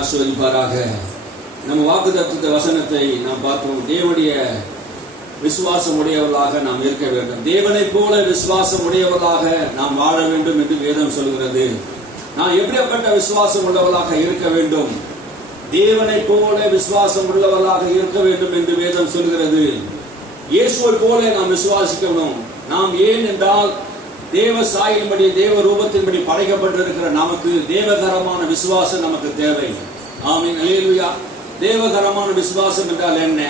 ஆசீர்வதிப்பாராக. நம்ம வாக்குத்தத்த வசனத்தை நாம் பார்த்தோம். தேவனுடைய விசுவாசம் உடையவர்களாக நாம் இருக்க வேண்டும். தேவனை போல விசுவாசம் உடையவர்களாக நாம் வாழ வேண்டும் என்று வேதம் சொல்கிறது. நான் எப்படிப்பட்ட விசுவாசம் உள்ளவர்களாக இருக்க வேண்டும்? தேவனை போல விசுவாசம் உள்ளவர்களாக இருக்க வேண்டும் என்று வேதம் சொல்கிறது. இயேசுவை போல நாம் விசுவாசிக்கணும். நாம் ஏன் என்றால் தேவ சாயலின்படி தேவ ரூபத்தின்படி படைக்கப்பட்டிருக்கிற நமக்கு தேவகரமான விசுவாசம் நமக்கு தேவை. ஆமென், அல்லேலூயா. தேவகரமான விசுவாசம் என்றால் என்ன?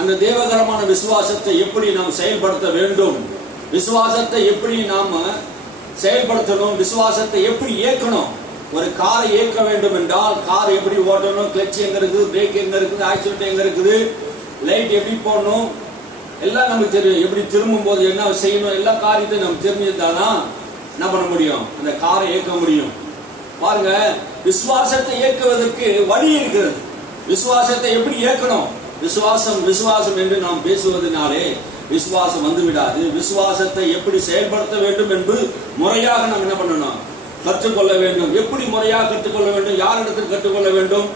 அந்த தேவகரமான விசுவாசத்தை எப்படி நாம் செயல்படுத்த வேண்டும்? விசுவாசத்தை எப்படி நாம் செயல்படுத்தணும்? விசுவாசத்தை எப்படி இயக்கணும்? ஒரு காரை இயக்க வேண்டும் என்றால் கார் எப்படி ஓட்டணும்? கிளட்ச் எங்க இருக்குது, பிரேக் எங்க இருக்குது, ஆக்சிடென்ட் எங்க இருக்குது, லைட் எப்படி போடணும், எல்லாம் நமக்கு தெரியும். எப்படி திரும்பும் போது என்ன செய்யணும், எல்லா காரியத்தையும் நம்ம தெரிஞ்சிருந்தாதான் என்ன பண்ண முடியும்? அந்த காரை இயக்க முடியும். பாருங்க, விசுவாசத்தை இயக்குவதற்கு வழி இருக்கிறது. விசுவாசத்தை எப்படி இயக்கணும்? விசுவாசம் விசுவாசம் என்று நாம் பேசுவதனாலே விசுவாசம் வந்து விடாது. விசுவாசத்தை எப்படி செயல்படுத்த வேண்டும் என்று முறையாக நாம் என்ன பண்ணணும்? கற்றுக்கொள்ள வேண்டும். எப்படி முறையாக கற்றுக்கொள்ள வேண்டும்? யாரிடத்தில் கற்றுக்கொள்ள வேண்டும்?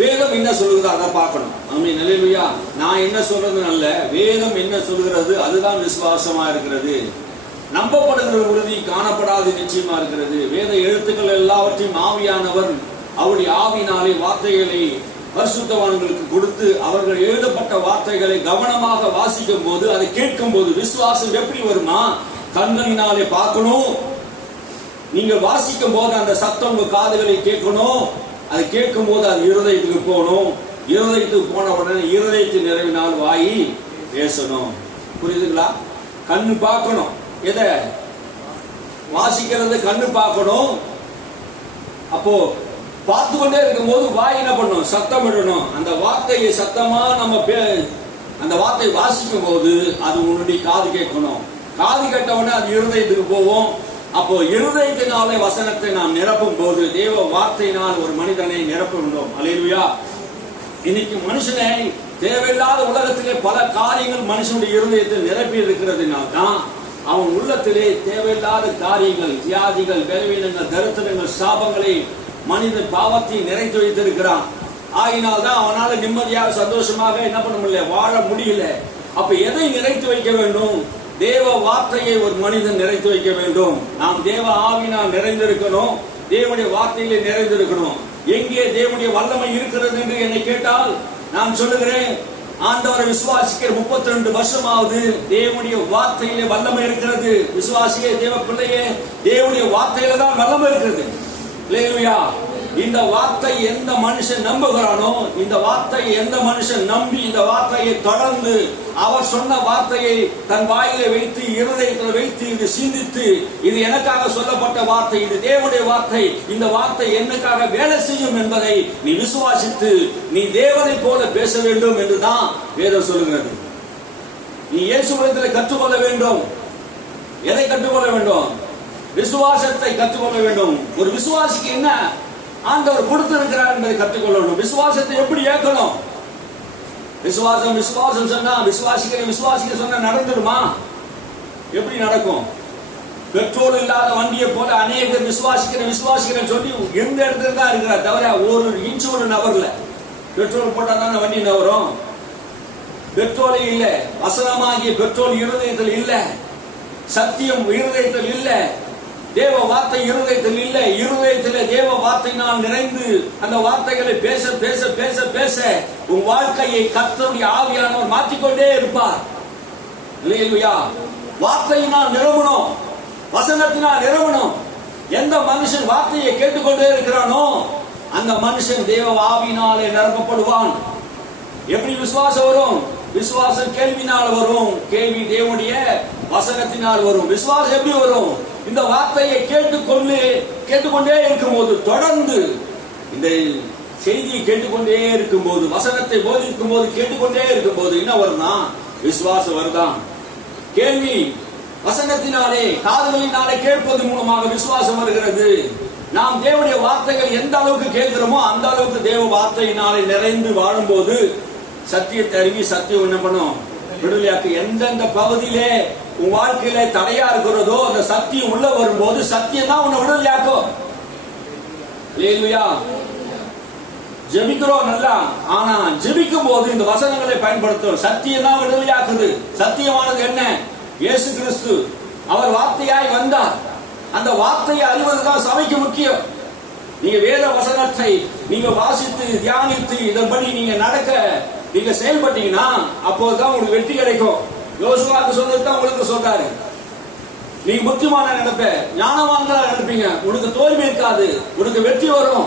வேதம் என்ன சொல்லுகிறது அதை பார்க்கணும். ஆமென், அல்லேலூயா. நான் என்ன சொல்றது அல்ல, வேதம் என்ன சொல்கிறது அதுதான் விசுவாசமா இருக்கிறது. நம்பப்படுகிற உறுதி, காணப்படாது நிச்சயமா இருக்கிறது. வேத எழுத்துக்கள் எல்லாவற்றையும் ஆவியானவர் அவருடைய ஆவியினாலே வார்த்தைகளை பரிசுத்தவான்களுக்கு கொடுத்து அவர்கள் எழுதப்பட்ட வார்த்தைகளை கவனமாக வாசிக்கும் போது, அதை கேட்கும் போது விசுவாசம் எப்படி வருமா? கண்களினாலே பார்க்கணும். நீங்க வாசிக்கும் போது அந்த சத்தம் உங்க காதுகளை கேட்கணும். அதை கேட்கும் போது அது இருதயத்துக்கு போகணும். இருதயத்துக்கு போன உடனே இருதயத்தின் நிறைவினால் வாய் பேசணும். புரியுதுங்களா? கண்ணு பார்க்கணும். எதை வாசிக்கிறது? கண்ணு பார்க்கணும். அப்போ பார்த்து கொண்டே இருக்கும் போது வாய் என்ன பண்ணும்? சத்தம் விடணும். அந்த வார்த்தையை சத்தமா நம்ம அந்த வார்த்தையை வாசிக்கும் போது அது உன்னுடைய காது கேட்கணும். காது கேட்டவுடனே அது இருதயத்துக்கு போவோம். அப்போ இருதயத்தினாலே வசனத்தை நாம் நிரப்பும் போது தேவ வார்த்தையினால் ஒரு மனிதனை நிரப்புகின்றோம். அல்லேலூயா. இன்னைக்கு மனுஷனை தேவையில்லாத உலகத்திலே பல காரியங்கள் மனுஷனுடைய இருதயத்தில் நிரப்பி இருக்கிறதுனால்தான் அவன் உள்ளத்திலே தேவையில்லாத காரியங்கள், வியாதிகள், பலவீனங்கள், தரித்திரங்கள், சாபங்களை, மனிதன் பாவத்தை நிறைத்து வைத்திருக்கிறான். ஆகினால்தான் அவனால நிம்மதியாக சந்தோஷமாக என்ன பண்ண முடியல, வாழ முடியல. அப்ப எதை நிறைத்து வைக்க வேண்டும்? தேவ வார்த்தையை ஒரு மனிதன் நிறைத்து வைக்க வேண்டும். நாம் தேவ ஆவினால் நிறைந்திருக்கணும். தேவனுடைய வார்த்தையிலே நிறைந்திருக்கணும். எங்கே தேவனுடைய வல்லமை இருக்கிறது என்று என்னை கேட்டால் நான் சொல்லுகிறேன், ஆண்டவரை விசுவாசிக்கிற 32 வருஷமாவது தேவனுடைய வார்த்தையிலே வல்லமை இருக்கிறது. விசுவாசியே, தேவ பிள்ளையே, தேவனுடைய வார்த்தையில தான் வல்லமை இருக்கிறது. அல்லேலூயா. இந்த வார்த்தை எந்த மனுஷன் நம்புகிறானோ, இந்த வார்த்தையை எந்த மனுஷன் நம்பி இந்த வார்த்தையை தொடர்ந்து அவர் சொன்ன வார்த்தையை தன் வாயிலே வைத்து இருதயத்தில் வைத்து இது சிந்தித்து, இது எனக்காக சொல்லப்பட்ட வார்த்தை, இது தேவனுடைய வார்த்தை, இந்த வார்த்தை என்னக்காக வேலை செய்யும் என்பதை நீ விசுவாசித்து நீ தேவனை போல பேச வேண்டும் என்றுதான் வேதம் சொல்லுகிறது. நீ இயேசுவிடத்தில் கற்றுக்கொள்ள வேண்டும். எதை கற்றுக்கொள்ள வேண்டும்? விசுவாசத்தை கற்றுக்கொள்ள வேண்டும். ஒரு விசுவாசிக்கு என்ன ஆண்டவர் கொடுத்திருக்கிறார் என்பதை கற்றுக்கொள்ளணும். விசுவாசத்தை எப்படி ஏற்கணும்? விசுவாசம் விசுவாசம் சொன்னா விசுவாசிக்க சொன்னா நடந்துடுமா? எப்படி நடக்கும்? பெட்ரோல் இல்லாத வண்டியை போல அநேகர் விசுவாசிக்கிற சொல்லி எந்த இடத்துல தான் இருக்கிறார், தவிர ஒரு இன்ச்சு ஒரு நபர்ல. பெட்ரோல் போட்டா தானே வண்டி நவரும். பெட்ரோலே இல்ல, வசனமாகிய பெட்ரோல் இருதயத்தில் இல்ல, சத்தியம் இருதயத்தில் இல்ல, தேவ வார்த்தை இருதயத்தில் இல்லை. இருதயத்திலே தேவ வார்த்தையினால் நிறைந்து அந்த வார்த்தைகளை பேச பேச பேச பேச உன் வாழ்க்கையை கர்த்தருடைய ஆவியானவர் மாற்றிக்கொண்டே இருப்பார். அல்லேலூயா. வார்த்தையினால் நிரம்பணும், வசனத்தினால் நிரம்பணும். எந்த மனுஷன் வார்த்தையை கேட்டுக்கொண்டே இருக்கிறானோ அந்த மனுஷன் தேவ ஆவியினாலே நிரப்பப்படுவான். எப்படி விசுவாசம் வரும்? விசுவாசம் கேள்வினால் வரும், கேள்வி தேவனுடைய வசனத்தினால் வரும். விசுவாசம் எப்படி வரும்? இந்த வார்த்தையை கேட்டுக்கொண்டே இருக்கும் போது, தொடர்ந்து இந்த செய்தியை கேட்டுக்கொண்டே இருக்கும் போது, வசனத்தை போதிக்கும் போது கேட்டுக்கொண்டே இருக்கும் போது என்ன வரும்னா விசுவாசம் வருதான். கேள்வி வசனத்தினாலே காதுகளினாலே கேட்பது மூலமாக விசுவாசம் வருகிறது. நாம் தேவனுடைய வார்த்தைகள் எந்த அளவுக்கு கேட்கிறோமோ அந்த அளவுக்கு தேவ வார்த்தையினாலே நிறைந்து வாழும்போது சத்தியத்தை அறிவி சத்தியம் என்ன பண்ணும்? விடுதலையாக்கு. எந்தெந்த பகுதியிலே உன் வாழ்க்கையில தடையா இருக்கிறதோ அந்த சத்தியம் உள்ள வரும்போது சத்தியம் தான் உன்னை விடுதலையாக்கும். அல்லேலூயா. ஜெபிக்கிறோம் நல்லா, ஆனா ஜெபிக்கும் போது இந்த வசனங்களை பயன்படுத்தும். சத்தியம் தான் விடுதலையாக்குது. சத்தியமானது என்ன? இயேசு கிறிஸ்து அவர் வார்த்தையாய் வந்தார். அந்த வார்த்தையை அறிவதுதான் சபைக்கு முக்கியம். நீங்க வேத வசனத்தை நீங்க வாசித்து தியானித்து இதன்படி நீங்க நடக்க நீங்க செயல்பட்டீங்கன்னா அப்போதுதான் உங்களுக்கு வெற்றி கிடைக்கும். யோசுவாக்கு சொன்னதுதான் உங்களுக்கு சொல்றாரு. நீங்க முக்கியமான நினைப்ப, ஞானவான்களா நினைப்பீங்க, உனக்கு தோல்வி இருக்காது, உனக்கு வெற்றி வரும்.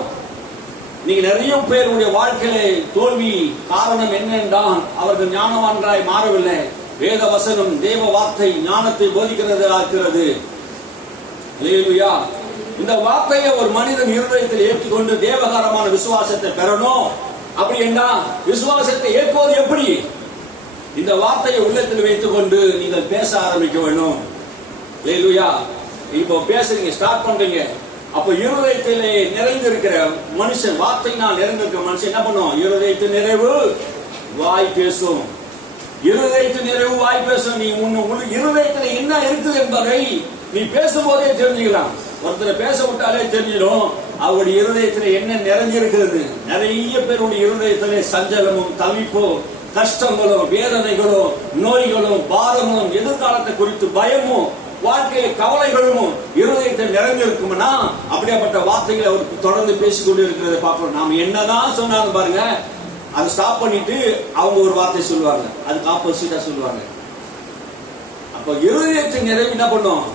நீங்க நிறைய பேருடைய வாழ்க்கையில தோல்வி காரணம் என்னென்றால் அவர்கள் ஞானவான்களாய் மாறவில்லை. வேத வசனம் தேவ வார்த்தை ஞானத்தை போதிக்கிறது ஆகிறது. அல்லேலூயா. இந்த வார்த்தையை ஒரு மனிதன் இருதயத்தில் ஏற்றுக்கொண்டு தேவகாரமான விசுவாசத்தை பெறணும். அப்படி என்ன விசுவாசத்தை ஏற்போது எப்படி? இந்த வார்த்தையை உள்ளத்தில் வைத்துக் கொண்டு நீங்கள் பேச ஆரம்பிக்க வேண்டும். அல்லேலூயா. இப்போ பேசுறீங்க, ஸ்டார்ட் பண்றீங்க. அப்ப இருதயத்திலே நிறைந்திருக்கிற மனுஷன், வார்த்தையினால் நிறைந்திருக்கிற மனுஷன் என்ன பண்ணும்? இருதயத்தின் நிறைவு வாய் பேசும். இருதயத்தின் நிறைவு வாய் பேசும். நீ இருதயத்துல என்ன இருக்குது என்பதை நீ பேசும்போதே தெரிஞ்சுக்கலாம். ஒருத்தரை பேச விட்டாலே தெரிஞ்சிடும் அவருடைய இருதயத்துல என்ன நிறைஞ்சிருக்கிறது. நிறைய பேருடைய இருதயத்திலே சஞ்சலமும் தவிப்பும் கஷ்டங்களும் வேதனைகளும் நோய்களும் பாரமும் எதிர்காலத்தை குறித்து பயமும் வாழ்க்கை கவலைகளும் இருதயத்தில் நிறைந்திருக்கும்னா அப்படியாப்பட்ட வார்த்தைகளை அவர் தொடர்ந்து பேசிக்கொண்டு இருக்கிறத பார்க்கணும். நாம் என்னதான் சொன்னாலும் பாருங்க, அதை ஸ்டாப் பண்ணிட்டு அவங்க ஒரு வார்த்தை சொல்லுவாங்க, அதுக்கு ஆப்போசிட்டா சொல்லுவாங்க. அப்ப இருதயத்தின் நிறைவு என்ன பண்ணும்?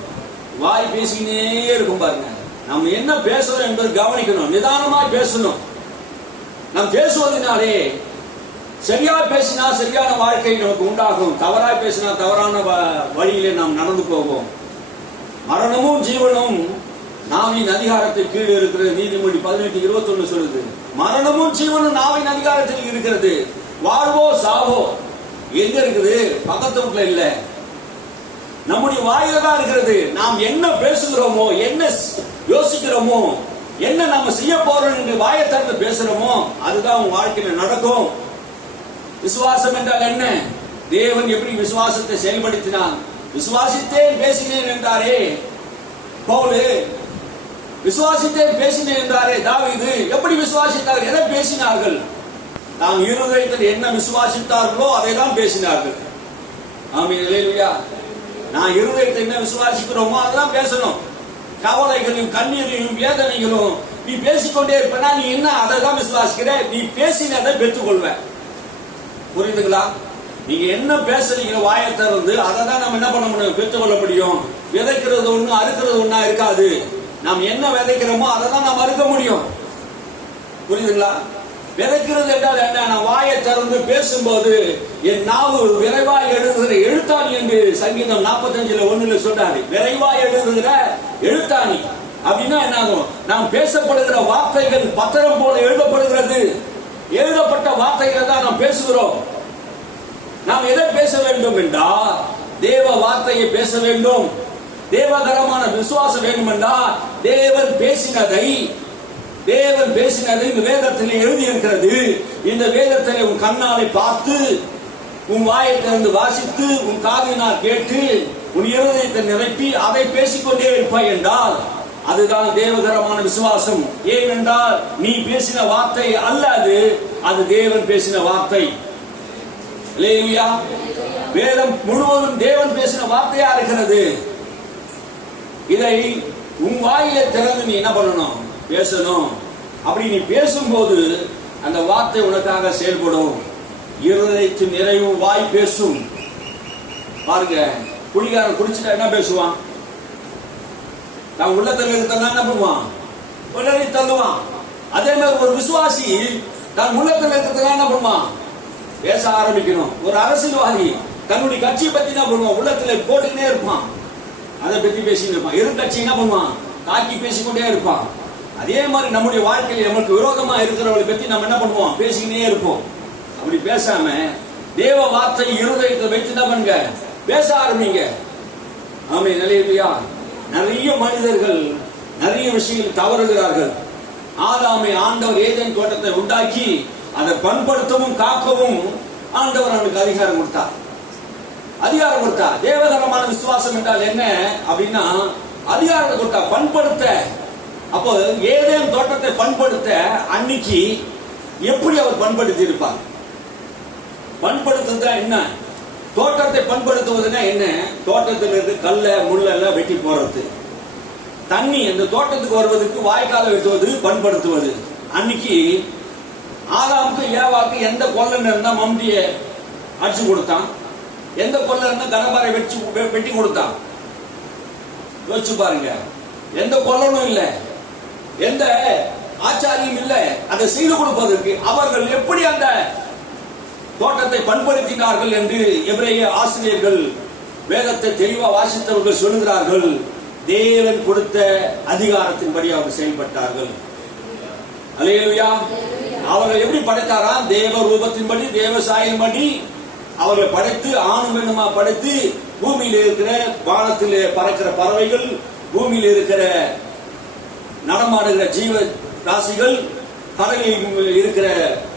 வாய் பேசிக்கினே இருக்கும் பாருங்க. நம்ம என்ன பேசுறோம் என்பது கவனிக்கணும், நிதானமா பேசணும். நாம் பேசுவதனாலே சரியா பேசினா சரியான வாழ்க்கை நமக்கு உண்டாகும். தவறாய் பேசினா தவறான வழியிலே நாம் நடந்து போவோம். மரணமும் ஜீவனும் நாவின் அதிகாரத்தில் கீழே இருக்கிறது. நீதிமொழி 18:21 சொல்லுது. மரணமும் ஜீவனும் நாவின் அதிகாரத்தில் இருக்கிறது. வாழ்வோ சாவோ எங்க இருக்குது? பக்கத்து வீட்டுல இல்ல, நம்முடைய வாயில தான் இருக்கிறது. நாம் என்ன பேசுகிறோமோ, என்ன யோசிக்கிறோமோ, என்ன நம்ம செய்ய போறோம் என்று வாயை திறந்து பேசுறோமோ அதுதான் உங்க வாழ்க்கையில நடக்கும். விசுவாசம் என்றால் என்ன? தேவன் எப்படி விசுவாசத்தை செயல்படுத்தினார்? விசுவாசித்தேன் பேசினேன் என்றாரே பவுல், விசுவாசித்தேன் பேசினேன் என்றாரே தாவீது. எப்படி விசுவாசித்தார்கள்? எதை பேசினார்கள்? நாம் இருதயத்தில் என்ன விசுவாசித்தார்களோ அதை தான் பேசினார்கள். ஆமென். அல்லேலூயா. நான் இருதயத்தை என்ன விசுவாசிக்கிறோமோ அதெல்லாம் பேசணும். கவலைகளையும் கண்ணீரையும் வேதனைகளும் நீ பேசிக்கொண்டே இருப்பனா நீ என்ன அதை தான் விசுவாசிக்கிற, நீ பேசினதை பெற்றுக்கொள்வ. புரியுதுங்களா? நீங்க என்ன பேசுறீங்க வாயை திறந்து அதை தான் நம்ம என்ன பண்ண முடியும்? பெற்றுக்கொள்ள முடியும். விதைக்கிறது ஒண்ணு அறுக்கிறது ஒண்ணா இருக்காது. நாம் என்ன விதைக்கிறோமோ அதை தான் நாம் அறுக்க முடியும். புரியுதுங்களா? விதைக்கிறது என்றால் என்ன? நான் வாயை திறந்து பேசும்போது என் நாவு விரைவாய் எழுதுகிற எழுத்தாணி என்று சங்கீதம் 45:1 சொல்றாரு. விரைவாய் எழுதுகிற எழுத்தாணி அப்படின்னா என்ன ஆகும்? நாம் பேசப்படுகிற வார்த்தைகள் பத்திரம் போல எழுதப்படுகிறது. எழுதப்பட்ட வார்த்தைகளை தான் நாம் பேசுகிறோம். நாம் எதை பேச வேண்டும் என்றால் தேவ வார்த்தையை பேச வேண்டும். தேவகரமான விசுவாசம் வேண்டும் என்றால் தேவன் பேசினதை இந்த வேதத்தில் எழுதி இருக்கிறது. இந்த வேதத்தில் உன் கண்ணாலை பார்த்து, உன் வாயை திறந்து வாசித்து, உன் காதினால் கேட்டு, உன் இருதயத்தை நிரப்பி அதை பேசிக்கொண்டே இருப்பாய் என்றால் அதுதான் தேவகரமான விசுவாசம். ஏனென்றால் நீ பேசின வார்த்தை அல்ல, அது தேவன் பேசின வார்த்தை. அல்லேலூயா. வேதம் முழுவதும் தேவன் பேசின வார்த்தையா இருக்கிறது. இதை உன் வாயில திறந்து நீ என்ன பண்ணணும்? பேசணும். அப்படி நீ பேசும்போது அந்த வார்த்தை உனக்காக செயல்படும். இருதயத்தின் நிறைவு வாய் பேசும். பாருங்க, குடிகாரன் குடிச்சுட்டா என்ன பேசுவான்? நான் உள்ளத்தில் இருக்கிறதா என்ன பண்ணுவான்? உடனே தள்ளுவான். அதே மாதிரி ஒரு விசுவாசி நான் உள்ளத்தில் இருக்கிறதா என்ன பண்ணுவான்? பேச ஆரம்பிக்கணும். ஒரு அரசியல்வாதி தன்னுடைய கட்சியை பத்தி என்ன பண்ணுவான்? உள்ளத்தில் போட்டுக்கிட்டே இருப்பான். அதை பத்தி பேசிட்டு இருப்பான். எதிர் கட்சி என்ன பண்ணுவான்? தாக்கி பேசிக்கொண்டே இருப்பான். அதே மாதிரி நம்முடைய வாழ்க்கையில் நமக்கு விரோதமா இருக்கிறவர்களை பத்தி நம்ம என்ன பண்ணுவோம்? பேசிக்கிட்டே இருப்போம். அப்படி பேசாம தேவ வார்த்தை இருதயத்தை வைத்து என்ன பண்ணுங்க? பேச ஆரம்பிங்க. ஆமென். அல்லேலூயா. நிறைய மனிதர்கள் நிறைய விஷயங்கள் தவறுகிறார்கள். ஆதாமை ஆண்டவர் ஏதேன் தோட்டத்தை உண்டாக்கி அதை பண்படுத்தவும் காக்கவும் ஆண்டவர் அவனுக்கு அதிகாரம் கொடுத்தார். தேவகரமான விசுவாசம் என்றால் என்ன அப்படின்னா அதிகாரத்தை கொடுத்தா. பண்படுத்த அப்போ ஏதேன் தோட்டத்தை பண்படுத்த அன்னைக்கு எப்படி அவர் பண்படுத்தி இருப்பார்? பண்படுத்துறதா என்ன? தோட்டத்தை பண்படுத்துவதுன்னா என்ன? தோட்டத்தில் இருந்து கல்ல முள்ளெல்லாம் வெட்டி போறது, தண்ணி அந்த தோட்டத்துக்கு வருவதற்கு வாய்க்கால வெட்டுவது பண்படுத்துவது. அன்னைக்கு ஆதாமுக்கு ஏவாக்கு எந்த கொல்லன் இருந்தா மம்டியை அடிச்சு கொடுத்தான், எந்த கொல்ல இருந்தா கனபாரை வெட்டி கொடுத்தான். யோசிச்சு பாருங்க. எந்த கொல்லனும் இல்லை, எந்த ஆச்சாரியும் இல்லை அதை செய்து கொடுப்பதற்கு. அவர்கள் எப்படி அந்த தோட்டத்தை பண்படுத்தினார்கள் என்று எபிரேய ஆசிரியர்கள், வேதத்தை தெளிவா வாசித்தவர்கள் சொல்லுகிறார்கள். தேவன் கொடுத்த அதிகாரத்தின்படி அவர்கள் செயல்பட்டார்கள். அல்லேலூயா. அவர்கள் எப்படி படைத்தாராம்? தேவ ரூபத்தின்படி, தேவ சாயலின்படி அவர்களை படைத்து, ஆணும் பெண்ணுமா படைத்து, பூமியில் இருக்கிற வானத்தில் பறக்கிற பறவைகள், பூமியில் இருக்கிற நடமாடுகிற ஜீவ ராசிகள், கடலில் இருக்கிற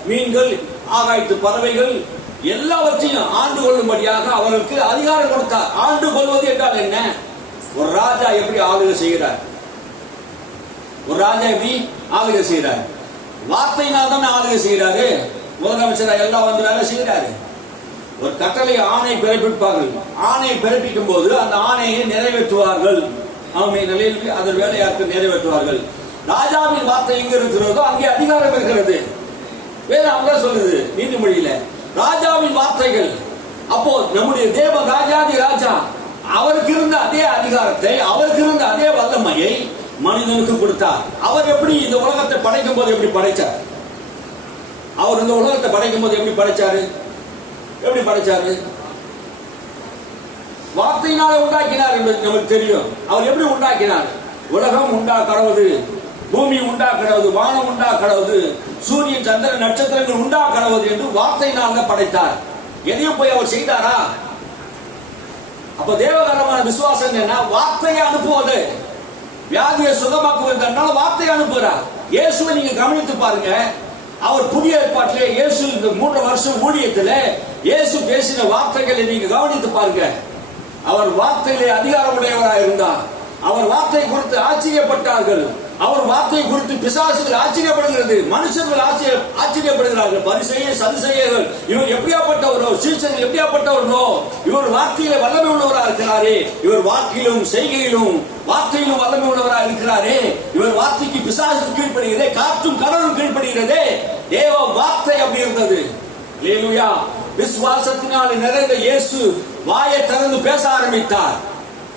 மீன்கள், ஆகாயத்து பறவைகள் எல்லாவற்றையும் ஆண்டு கொள்ளும்படியாக அவர்களுக்கு அதிகாரம் கொடுத்தார். ஆண்டு கொள்வது என்றால் என்ன? ஒரு ராஜா எப்படி ஆளுகை செய்கிறார்? ஒரு ராஜா எப்படி ஆளுகை செய்கிறார்? வார்த்தையினால் தான் ஆளுகை செய்கிறாரு. முதலமைச்சர் எல்லாம் வந்து வேலை செய்கிறாரு. ஒரு கட்டளை ஆணை பிறப்பிப்பார்கள். ஆணை பிறப்பிக்கும் போது அந்த ஆணையை நிறைவேற்றுவார்கள். அதன் வேலையாட்கள் நிறைவேற்றுவார்கள். ராஜாவின் வார்த்தை எங்க இருக்கிறதோ அங்கே அதிகாரம் இருக்கிறது. வேதம் அவங்க சொல்லுது நீதிமொழியில ராஜாவின் வார்த்தைகள். அப்போ நம்முடைய தேவ ராஜாதி ராஜா அவருக்கு இருந்த அதே அதிகாரத்தை, அவருக்கு இருந்த அதே வல்லமையை மனிதனுக்கு கொடுத்தார். அவர் எப்படி இந்த உலகத்தை படைக்கும் போது எப்படி படைச்சார்? அவர் இந்த உலகத்தை படைக்கும் போது எப்படி படைச்சாரு? எப்படி படைச்சாரு? வார்த்தையினால உண்டாக்கினார் என்பது நமக்கு தெரியும். அவர் எப்படி உண்டாக்கினார்? உலகம் உண்டாக்கிறது, பூமி உண்டாக்கிறது, வானம் உண்டாக்கிறது, சூரியன் சந்திரன் நட்சத்திரங்கள் உண்டாக்கிறது என்று வார்த்தையினால படைத்தார். எதையும் போய் அவர் செய்தாரா? அப்ப தேவகரமான விசுவாசம் என்ன? வார்த்தையை அனுப்புவது. வியாதியை சுகமாக்குவதனால வார்த்தையை அனுப்புகிறார். இயேசுவை நீங்க கவனித்து பாருங்க. அவர் புதிய ஏற்பாட்டிலே இயேசு இந்த 3 வருஷம் ஊழியத்திலே இயேசு பேசின வார்த்தைகளை நீங்க கவனித்து பாருங்க. அவர் வார்த்தையிலே அதிகாரமுடையவராக இருந்தார். அவர் வார்த்தை குறித்து ஆச்சரியப்பட்டார்கள். அவர் வார்த்தை குறித்து பிசாசுகள் ஆச்சரியப்படுகிறது, மனுஷர்கள் ஆச்சரியப்படுகிறார்கள். பரிசேயர் சதுசேயர்கள் இவர் எப்படியாப்பட்டவரோ, சீசர்கள் எப்படியாப்பட்டவரோ, இவர் வார்த்தையில வல்லமை உள்ளவராக இருக்கிறாரே, இவர் வாக்கிலும் செய்கையிலும் வார்த்தையிலும் வல்லமை உள்ளவராக இருக்கிறாரே, இவர் வார்த்தைக்கு பிசாசு கீழ்ப்படுகிறதே, காற்றும் கடலும் கீழ்ப்படுகிறதே. தேவ வார்த்தை அப்படி இருந்தது. அல்லேலூயா. விசுவாசத்தினால் நிறைந்த இயேசு வாயை திறந்து பேச ஆரம்பித்தார்.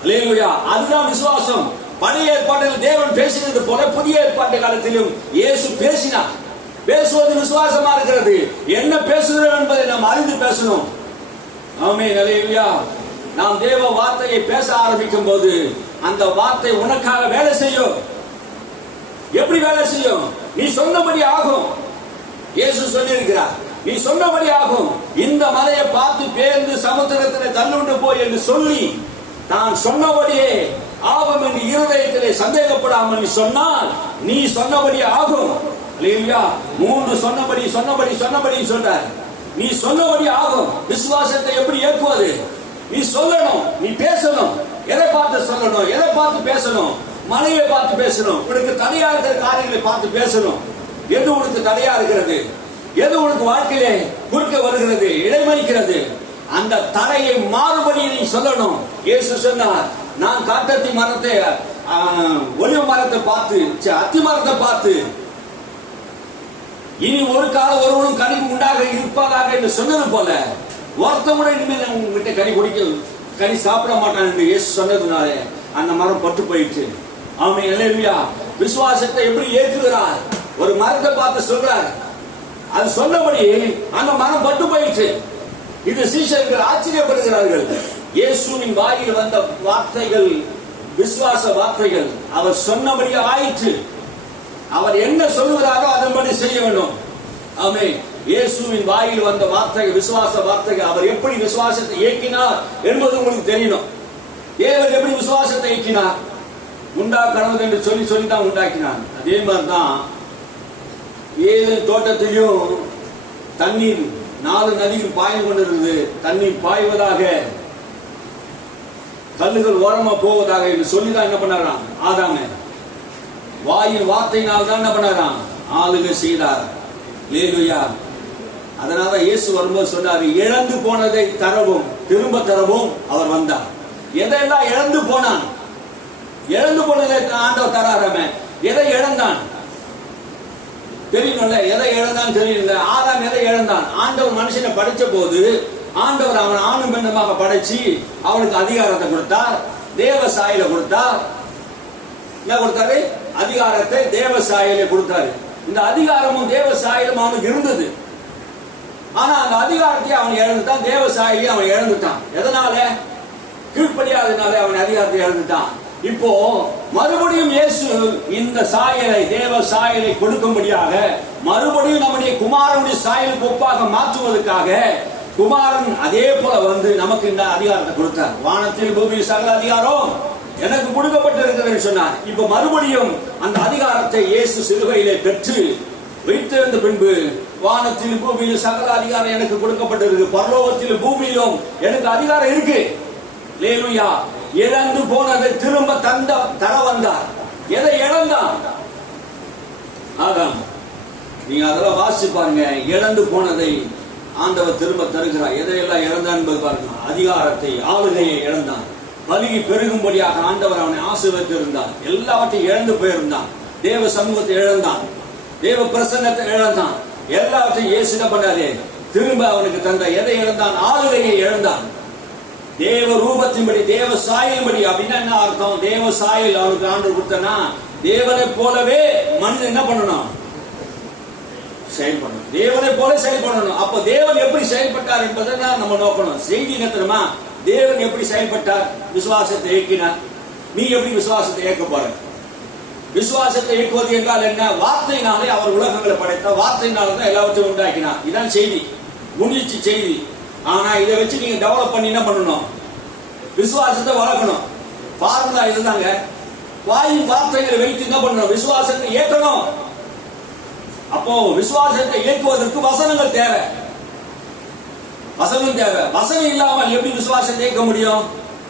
அல்லேலூயா. அதுதான் விசுவாசம். பழைய ஏற்பாட்டில் தேவன் பேசினது போல புதிய ஏற்பாட்டு காலத்திலும் இயேசு பேசினார். பேசுவது விசுவாசமா இருக்கிறது. என்ன பேசுகிறோம் என்பதை நாம் அறிந்து பேசணும். ஆமென். அல்லேலூயா. நாம் தேவ வார்த்தையை பேச ஆரம்பிக்கும் போது அந்த வார்த்தை உனக்காக வேலை செய்யும். எப்படி வேலை செய்யும்? நீ சொன்னபடி ஆகும். இயேசு சொல்லியிருக்கிறார், நீ சொன்னபடி ஆகும். இந்த மலையை பார்த்து பேர்ந்து சமுத்திரத்தில் தள்ளுண்டு போய் என்று சொல்லி நான் சொன்னபடியே ஆகும் என்று இருதயத்திலே சந்தேகப்படாமல் நீ சொன்னால் நீ சொன்னபடி ஆகும். அல்லேலூயா. 3 சொன்னபடி சொன்னபடி சொன்னபடி சொன்னார். நீ சொன்னபடி ஆகும். விசுவாசத்தை எப்படி ஏற்புவது? நீ சொல்லணும், நீ பேசணும். எதை பார்த்து சொல்லணும்? எதை பார்த்து பேசணும்? மலையை பார்த்து பேசணும். உனக்கு தடையா இருக்கிற காரியங்களை பார்த்து பேசணும். எது உனக்கு தடையா இருக்கிறது? எது உனக்கு வாழ்க்கையிலே குறுக்க வருகிறது, இடைமறிக்கிறது? அந்த தடையை மாறுபடி நீ சொல்லணும். இயேசு சொன்னார், நான் காட்டத்தி மரத்தை, ஒலிவ மரத்தை பார்த்து, அத்தி மரத்தை பார்த்து இனி ஒரு கால ஒருவனும் கனி உண்டாக இருப்பதாக என்று சொன்னது போல ஒருத்தமுறை இனிமேல் உங்ககிட்ட கனி சாப்பிட மாட்டான் என்று இயேசு சொன்னதுனால அந்த மரம் பட்டு போயிடுச்சு. ஆமென். அல்லேலூயா. விசுவாசத்தை எப்படி ஏற்றுகிறார்? ஒரு மரத்தை பார்த்து சொல்றார், அது சொன்னபடி அந்த மரம் பட்டு போயிடுச்சு. இது சீஷர்கள் ஆச்சரியப்படுகிறார்கள். இயேசுவின் வாயில் வந்த வார்த்தைகள் விசுவாச வார்த்தைகள். அவர் சொன்னபடி ஆயிற்று. அவர் என்ன சொல்லுகிறாரோ அதன்படி செய்ய வேண்டும். ஆமென். இயேசுவின் வாயில் வந்த வார்த்தைகள் விசுவாச வார்த்தைகள். அவர் எப்படி விசுவாசத்தை இயக்கினார் என்பது உங்களுக்கு தெரியணும். தேவன் எப்படி விசுவாசத்தை இயக்கினார்? உண்டாக்கணும் என்று சொல்லி தான் உண்டாக்கினார். அதே மாதிரிதான் ஏதேன் தோட்டத்திலும் தண்ணீர் 4 நதிகள் பாய்ந்து கொண்டிருந்தது. தண்ணீர் பாய்வதாக, கல்லுகள் ஓரமா போவதாக என்று சொல்லிதான் என்ன பண்ணாராம் ஆதாம. வாயின் வார்த்தையினால் தான் என்ன பண்ணாராம்? ஆளுகை செய்தார். அல்லேலூயா. அதனால இயேசு வரும்போது சொன்னார், இழந்து போனதை தரவும் திரும்ப தரவும் அவர் வந்தார். எதையெல்லாம் இழந்து போனான்? இழந்து போனதை ஆண்டவர் தராரமே. எதை இழந்தான் தெரியணும்ல? எதை இழந்தான் தெரியல. ஆதாம் எதை இழந்தான்? ஆண்டவர் மனுஷனை படைச்ச போது ஆண்டவர் அவன் ஆணும் பெண்ணுமாக படைச்சு அவனுக்கு அதிகாரத்தை கொடுத்தார், தேவ சாயலை கொடுத்தார். என்ன கொடுத்தாரு? அதிகாரத்தை தேவ சாயலை கொடுத்தாரு. இந்த அதிகாரமும் தேவ சாயலும் அவனுக்கு இருந்தது. ஆனா அந்த அதிகாரத்தை அவன் இழந்துட்டான், தேவ சாயலை அவன் இழந்துட்டான். எதனால? கீழ்ப்படியாதனால அவன் அதிகாரத்தை இழந்துட்டான். இப்போ மறுபடியும் இயேசு இந்த சாயலை, தேவ சாயலை கொடுக்கும்படியாக மறுபடியும் நம்முடைய குமாரனுடைய சாயலுக்கு ஒப்பாக மாற்றுவதற்காக குமாரன் அதே போல வந்து நமக்கு இந்த அதிகாரத்தை கொடுத்தார். வானத்தில் பூமியில் சகல அதிகாரம் எனக்கு கொடுக்கப்பட்டிருக்கிறது சொன்னார். இப்ப மறுபடியும் அந்த அதிகாரத்தை இயேசு சிலுவையிலே பெற்று வைத்திருந்த பின்பு, வானத்தில் பூமியில் சகல அதிகாரம் எனக்கு கொடுக்கப்பட்டிருக்கு, பரலோகத்தில் பூமியிலும் எனக்கு அதிகாரம் இருக்கு. அல்லேலூயா. இழந்து போனதை திரும்ப தர வந்தார். எதை இழந்தான்? ஆதாம். நீங்க அதெல்லாம் வாசிச்சு பாருங்க. இழந்து போனதை ஆண்டவர் திரும்ப தருகிறார். எதையெல்லாம் இழந்தான் என்பது பாருங்க. அதிகாரத்தை, ஆளுகையை இழந்தான். பலுகி பெருகும்படியாக ஆண்டவர் அவனை ஆசீர்வதித்து இருந்தார். எல்லாவற்றையும் இழந்து போயிருந்தான். தேவ சமூகத்தை இழந்தான், தேவ பிரசன்னத்தை இழந்தான். எல்லாவற்றையும் இயேசு என்ன பண்ணாரு? திரும்ப அவனுக்கு தந்த. எதை இழந்தான்? ஆளுகையை இழந்தான். தேவ ரூபத்தின்படி, தேவ சாயல்படி. அப்படின்னா என்ன அர்த்தம்? தேவ சாயல் அவனுக்கு ஆண்டவர் கொடுத்தனா, தேவனை போலவே மனிதன் என்ன பண்ணணும்? செயல்படணும். தேவனை போல செயல்படணும். அப்ப தேவன் எப்படி செயல்பட்டார் என்பதை நம்ம நோக்கணும். செய்தி என்ன தெரியுமா? தேவன் எப்படி செயல்பட்டார்? விசுவாசத்தை இயக்கினார். நீ எப்படி விசுவாசத்தை இயக்க போற? விசுவாசத்தை இயக்குவது என்றால் என்ன? வார்த்தையினாலே அவர் உலகங்களை படைத்தார். வார்த்தையினால தான் எல்லாவற்றையும் உண்டாக்கினார். இதான் செய்தி, முடிச்சு செய்தி. ஆனா இதை வச்சு நீங்க டெவலப் பண்ணி என்ன பண்ணணும்? விசுவாசத்தை வளர்க்கணும். ஃபார்முலா இதுதாங்க. வாயின் வார்த்தைகளை வைத்து என்ன பண்ணணும்? விசுவாசத்தை இயக்கணும். அப்போ விசுவாசத்தை இயக்குவதற்கு வசனங்கள் தேவை. வசனம் தேவை. வசனம் இல்லாமல் எப்படி விசுவாசத்தை இயக்க முடியும்?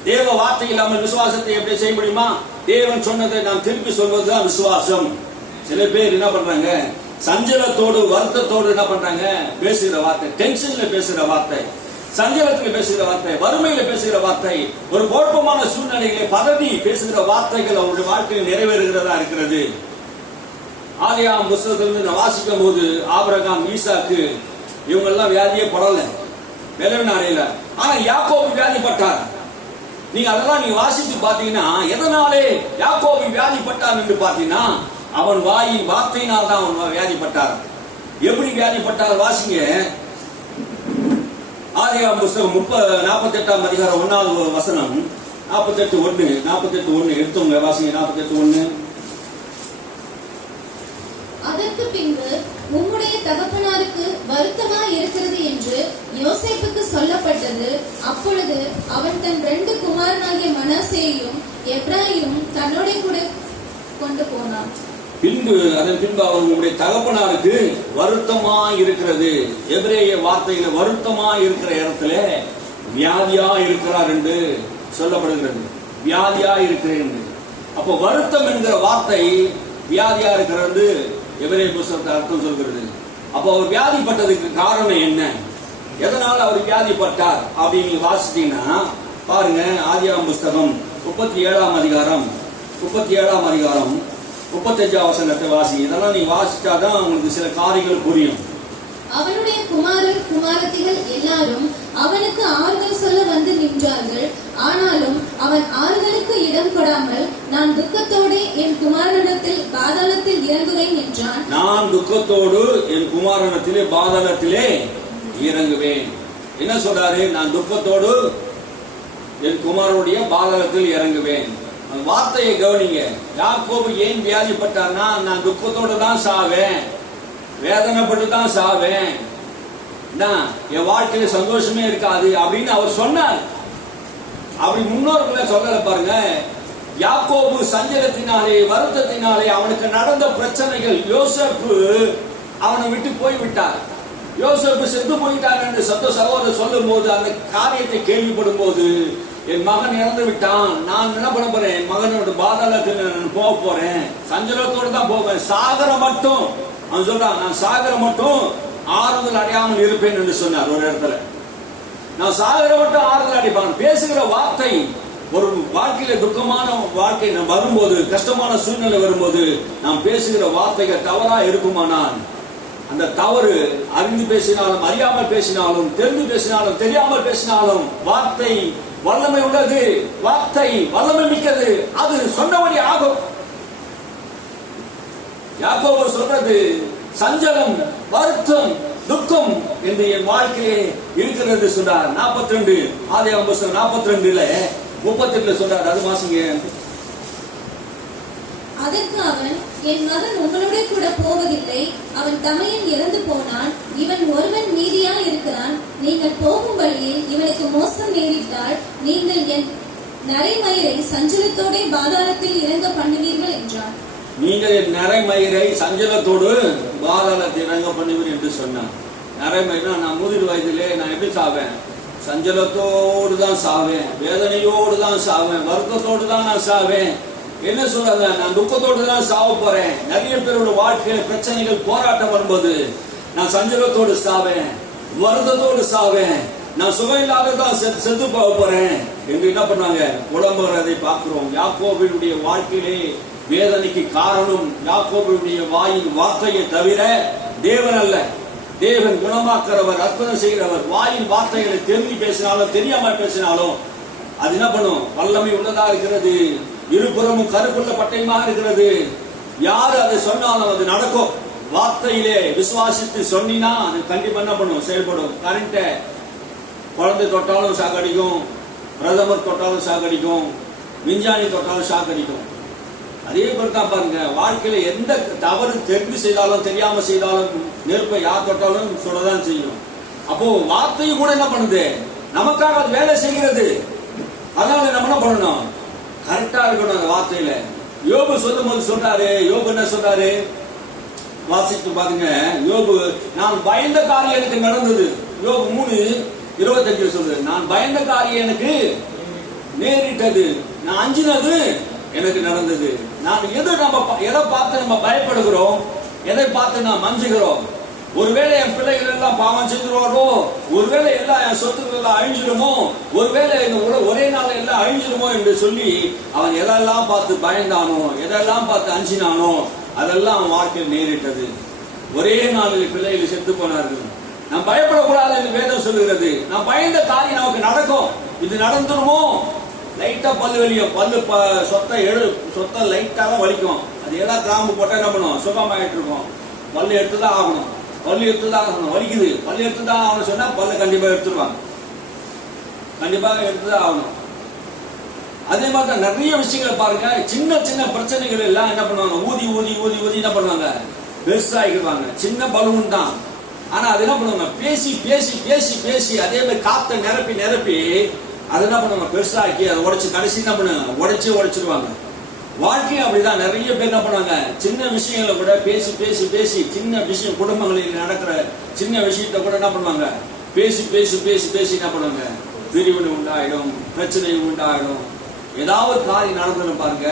தேவ வார்த்தை இல்லாமல் விசுவாசத்தை எப்படி செய்ய முடியுமா? தேவன் சொன்னதை நாம் திருப்பி சொல்வதுதான் விசுவாசம். சில பேர் என்ன பண்றாங்க? சஞ்சலத்தோடு வருத்தத்தோடு என்ன பண்றாங்க? பேசுகிற வார்த்தை, டென்ஷன்ல பேசுகிற வார்த்தை, சஞ்சலத்தில் பேசுகிற வார்த்தை, வறுமையில பேசுகிற வார்த்தை, ஒரு குழப்பமான சூழ்நிலைகளை பதவி பேசுகிற வார்த்தைகள் அவருடைய வாழ்க்கையில் நிறைவேறுகிறதா இருக்கிறது. ஆதியாகமம் புத்தகத்திலிருந்து வாசிக்கும் போது ஆபிரகாம், ஈசாக்கு இவங்க எல்லாம் வியாதியே படல, வெள்ளனாரையில. ஆனா யாக்கோபு வியாதிப்பட்டார். நீங்க அதெல்லாம் நீங்க வாசித்து பாத்தீங்கன்னா, எதனாலே யாக்கோபு வியாதிப்பட்டார் என்று பாத்தீங்கன்னா, அவன் வாயின் வார்த்தையினால் தான் அவன் வியாதிப்பட்டார். எப்படி வியாதிப்பட்டார்? வாசிங்க. ஆதியாகமம் புத்தகம் 48ஆம் அதிகாரம் 1வது வசனம். 48:1 எடுத்தவங்க வாசிங்க. 48:1. அதற்கு பின்பு உம்முடைய தகப்பனாருக்கு வருத்தமா இருக்கிறது என்று யோசேப்புக்கு சொல்லப்பட்டது. அப்பொழுது அவன் தன் 2 குமாரனாகிய மனாசேயையும் எப்ராயையும் தன்னோட கூட கொண்டு போனான். அதன் பின்பு அவர் உங்களுடைய தகப்பனாருக்கு வருத்தமா இருக்கிறது. எபிரேய வார்த்தையில வருத்தமா இருக்கிற இடத்துல வியாதியா இருக்கிறார் என்று சொல்லப்படுகிறது. வியாதியா இருக்கிறேன். அப்போ வருத்தம் என்கிற வார்த்தை வியாதியா இருக்கிறது எபிரேய புத்தகத்தை அர்த்தம் சொல்கிறது. அப்போ அவர் வியாதிப்பட்டதுக்கு காரணம் என்ன? எதனால அவர் வியாதிப்பட்டார் அப்படின்னு வாசிட்டீங்கன்னா பாருங்க. ஆதியாகமம் புத்தகம் 37ஆம் அதிகாரம் 35ஆம் வசனத்தை வாசி. இதெல்லாம் நீ வாசிச்சாதான் உங்களுக்கு சில காரியங்கள் புரியும். அவனுடைய குமாரர் குமாரத்திகள் எல்லாரும் அவனுக்கு ஆறுதல் சொல்ல வந்து நின்றார்கள். ஆனாலும் அவன் ஆறுதலுக்கு இடம் கொடாமல், நான் துக்கத்தோடு என் குமாரனிடத்தில் பாதாளத்தில் இறங்குவேன் என்றான். நான் துக்கத்தோடு என் குமாரனிடத்திலே பாதாளத்திலே இறங்குவேன். என்ன சொல்றாரு? நான் துக்கத்தோடு என் குமாரனுடைய பாதாளத்தில் இறங்குவேன். வார்த்தையை கவனிங்க. யாக்கோபு ஏன் வியாதிப்பட்டார்னா, நான் துக்கத்தோடு தான் சாவேன், வேதனைப்பட்டு தான் சாவேன், என் வாழ்க்கையில சந்தோஷமே இருக்காது அப்படின்னு அவர் சொன்னார். அப்படி முன்னோர்களை சொல்லல பாருங்க. யாக்கோபு சஞ்சலத்தினாலே, வருத்தத்தினாலே அவனுக்கு நடந்த பிரச்சனைகள், யோசேப்பு அவனை விட்டு போய்விட்டார். யோசேப்பு செத்து போயிட்டார் என்று சகோதரர் சொல்லும் போது, அந்த காரியத்தை கேள்விப்படும் போது என் மகன் இறந்து விட்டான், நான் என்ன பண்ண போறேன், என் மகனோட பாதாளத்தில் நான் போக போறேன், சஞ்சலத்தோடு தான் போவேன், சாகர மட்டும் அவன் சொல்றான், நான் சாகர மட்டும் ஆறுதல் அடையாமல் இருப்பேன் என்று சொன்னார் ஒரு இடத்துல. நான் சாகர மட்டும் ஆறுதல் அடைப்பான். பேசுகிற வார்த்தை ஒரு வாழ்க்கையில துக்கமான வாழ்க்கை வரும்போது, கஷ்டமான சூழ்நிலை வரும்போது நாம் பேசுகிற வார்த்தைகள் தவறா இருக்குமானால், அந்த தவறு அறிந்து பேசினாலும் அறியாமல் பேசினாலும் தெரிந்து பேசினாலும் தெரியாமல் பேசினாலும் வார்த்தை வல்லமை உள்ளது, வார்த்தை வல்லமை மிக்கது, அது சொன்னபடி ஆகும். யாக்கோபு சொல்றது, சஞ்சலம், வருத்தம், துக்கம் என்று என் வாழ்க்கையே இருக்கிறது சொன்னார். 42 ஆதியாகமம் 42 38 சொல்றார். அது வாசிங்க. அதற்கு அவன், என் மகன் உங்களோட கூட போவதில்லை, அவன் தமையன் இறந்து போனான், இவன் ஒருவன் மீதியா இருக்கிறான், நீங்கள் போகும் வழியில் இவனுக்கு மோசம் நேரிட்டால் நீங்கள் என் நரைமயிரை சஞ்சலத்தோட பாதாளத்தில் இறங்க பண்ணுவீர்கள் என்றான். நீங்கள் என் நரைமயிரை சஞ்சலத்தோடு பாதாளத்தில் இறங்க பண்ணுவீர்கள் என்று சொன்னான். நரைமயிரா, நான் 30 வயதிலே நான் எப்படி சாவேன்? சஞ்சலத்தோடு தான் சாவேன், வேதனையோடு தான் சாவேன், வருத்தத்தோடு தான் நான் சாவேன். என்ன சொல்றாங்க? நான் துக்கத்தோடு தான் சாவ போறேன். நிறைய பேரோட வாழ்க்கையில பிரச்சனைகள், போராட்டம் வரும்போது நான் சஞ்சலத்தோடு சாவேன், வருத்தத்தோடு சாவேன், நான் சுவையில்லாததான் செத்து போக போறேன் என்று என்ன பண்ணாங்க, புலம்புகிறதை பார்க்கிறோம். யாக்கோபினுடைய வாழ்க்கையிலே வேதனைக்கு காரணம் யாக்கோபினுடைய வாயின் வார்த்தையை தவிர தேவன் அல்ல. தேவன் குணமாக்குறவர், அற்புதம் செய்கிறவர். வாயின் வார்த்தைகளை தெரிஞ்சு பேசினாலும் தெரியாமல் பேசினாலும் அது என்ன பண்ணும்? வல்லமை உள்ளதா இருக்கிறது, இருபுறமும் கருப்புள்ள பட்டயமாக இருக்கிறது. யாரு அதை சொன்னாலும் அது நடக்கும். வார்த்தையிலே விசுவாசித்து சொன்னா அது கண்டிப்பா என்ன பண்ணும்? செயல்படும். கரண்ட குழந்தை தொட்டாலும் சாகடிக்கும், பிரதமர் தொட்டாலும் சாகடிக்கும், விஞ்ஞானி தொட்டாலும் சாகடிக்கும். அதே போல தான் பாருங்க, வாழ்க்கையில எந்த தவறு தெரிந்து செய்தாலும் தெரியாம செய்தாலும் நெருப்பை யார் தொட்டாலும் சொல்லதான் செய்யும். அப்போ வார்த்தையும் கூட என்ன பண்ணுது? நமக்காக அது வேலை செய்கிறது. அதனால நம்ம என்ன பண்ணணும்? கரெக்டா இருக்கணும் அந்த வார்த்தையில. யோபு சொல்லும் போது சொல்றாரு, யோபு என்ன சொல்றாரு? வாசித்து பாருங்க. யோபு, நான் பயந்த காரியம் எனக்கு நடந்தது. யோபு 3:25 சொல்றது, நான் பயந்த காரியம் எனக்கு நேரிட்டது, நான் அஞ்சினது எனக்கு நடந்தது. நான் எதை பார்த்து நம்ம பயப்படுகிறோம், எதை பார்த்து நாம் அஞ்சுகிறோம்? ஒருவேளை என் பிள்ளைகள் எல்லாம் பாவம் செஞ்சிருவாரோ, ஒருவேளை எல்லாம் என் சொத்துக்கள் எல்லாம் அழிஞ்சிடுமோ, ஒருவேளை ஒரே நாள் எல்லாம் அழிஞ்சிடுமோ என்று சொல்லி அவன் எதெல்லாம் பார்த்து பயந்தானோ, எதெல்லாம் பார்த்து அஞ்சினானோ அதெல்லாம் அவன் வாழ்க்கையில் நேரிட்டது. ஒரே நாளில் பிள்ளைகள் செத்து போனார்கள். நாம் பயப்படக்கூடாது என்று வேதம் சொல்லுகிறது. நான் பயந்த காரியம் நமக்கு நடக்கும். இது நடந்துருமோ? லைட்டா பல்லு வலிக்கும், பல்லு சொத்த லைட்டா தான் வலிக்கும். அது ஏதாவது கிராம்பு போட்டா என்ன பண்ணும்? சுகமாயிட்டு இருக்கும். பல்லு எடுத்துதான் ஆகணும், பல்லு எடுத்துதான் ஆகணும். வலிக்குது, பல்லு எடுத்துதான் ஆகணும் சொன்னா பல்லு கண்டிப்பா எடுத்துருவாங்க, கண்டிப்பாக எடுத்துதான் ஆகணும். அதே மாதிரி நிறைய விஷயங்களை பாருங்க, சின்ன சின்ன பிரச்சனைகள் எல்லாம் என்ன பண்ணுவாங்க? ஊதி ஊதி ஊதி ஊதி என்ன பண்ணுவாங்க? பெருசாகிடுவாங்க. சின்ன பலூன் தான், ஆனா அது என்ன பண்ணுவாங்க? பேசி பேசி பேசி பேசி அதே மாதிரி காத்த நிரப்பி நிரப்பி அதை என்ன பண்ணுவாங்க? பெருசாக்கி அதை உடைச்சு கடைசி என்ன பண்ணுவாங்க? உடைச்சிருவாங்க. வாழ்க்கையும் அப்படிதான். நிறைய பேர் என்ன பண்ணுவாங்க? சின்ன விஷயங்களை கூட பேசி பேசி பேசி, சின்ன விஷயம் குடும்பங்களில் நடக்கிற சின்ன விஷயத்த கூட என்ன பண்ணுவாங்க? பேசி பேசி பேசி பேசி என்ன பண்ணுவாங்க? பிரிவினை உண்டாயிடும், பிரச்சனை உண்டாயிடும், ஏதாவது காரியம் நடந்துடும் பாருங்க.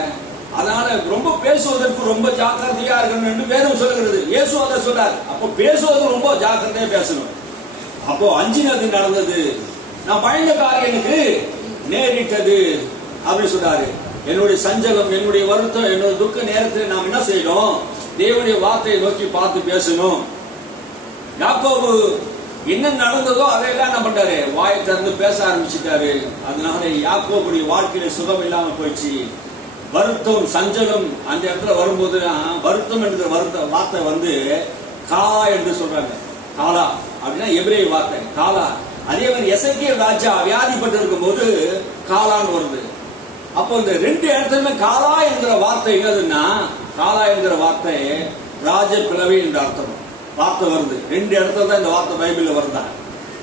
அதனால ரொம்ப பேசுவதற்கு ரொம்ப ஜாக்கிரதையா இருக்கணும் என்று வேதம் சொல்லுகிறது. இயேசு அதை சொல்றாரு. அப்போ பேசுவது ரொம்ப ஜாக்கிரதையா பேசணும். அப்போ அஞ்சினது நடந்தது, நான் பயந்த காரியம் எனக்கு நேரிட்டது அப்படின்னு சொல்றாரு. என்னுடைய சஞ்சலம், என்னுடைய வருத்தம், என்னுடைய துக்க நேரத்தில் நாம் என்ன செய்யணும்? தேவனுடைய வார்த்தையை நோக்கி பார்த்து பேசணும். யாக்கோபு என்ன நடந்ததோ அதையெல்லாம் என்ன பண்றாரு? வாயை திறந்து பேச ஆரம்பிச்சுட்டாரு. அதனால யாக்கோபுடைய வாழ்க்கையில சுகம் இல்லாம போயிடுச்சு. வருத்தம், சஞ்சலம் அந்த இடத்துல வரும்போது, வருத்தம் என்கிற வார்த்தை வந்து காலா என்று சொல்றாங்க. காலா அப்படின்னா எபிரேய வார்த்தை காலா. அதே மாதிரி எசேக்கியேல் ராஜா வியாதிப்பட்டு இருக்கும் போது காலான்னு வருது. அப்போ இந்த ரெண்டு இடத்துல காலா என்கிற வார்த்தை என்னதுன்னா, காலா என்கிற வார்த்தை ராஜ பிளவை என்ற அர்த்தம் வார்த்தை வருது. ரெண்டு இடத்துல தான் இந்த வார்த்தை பைபிள்ல வருதா.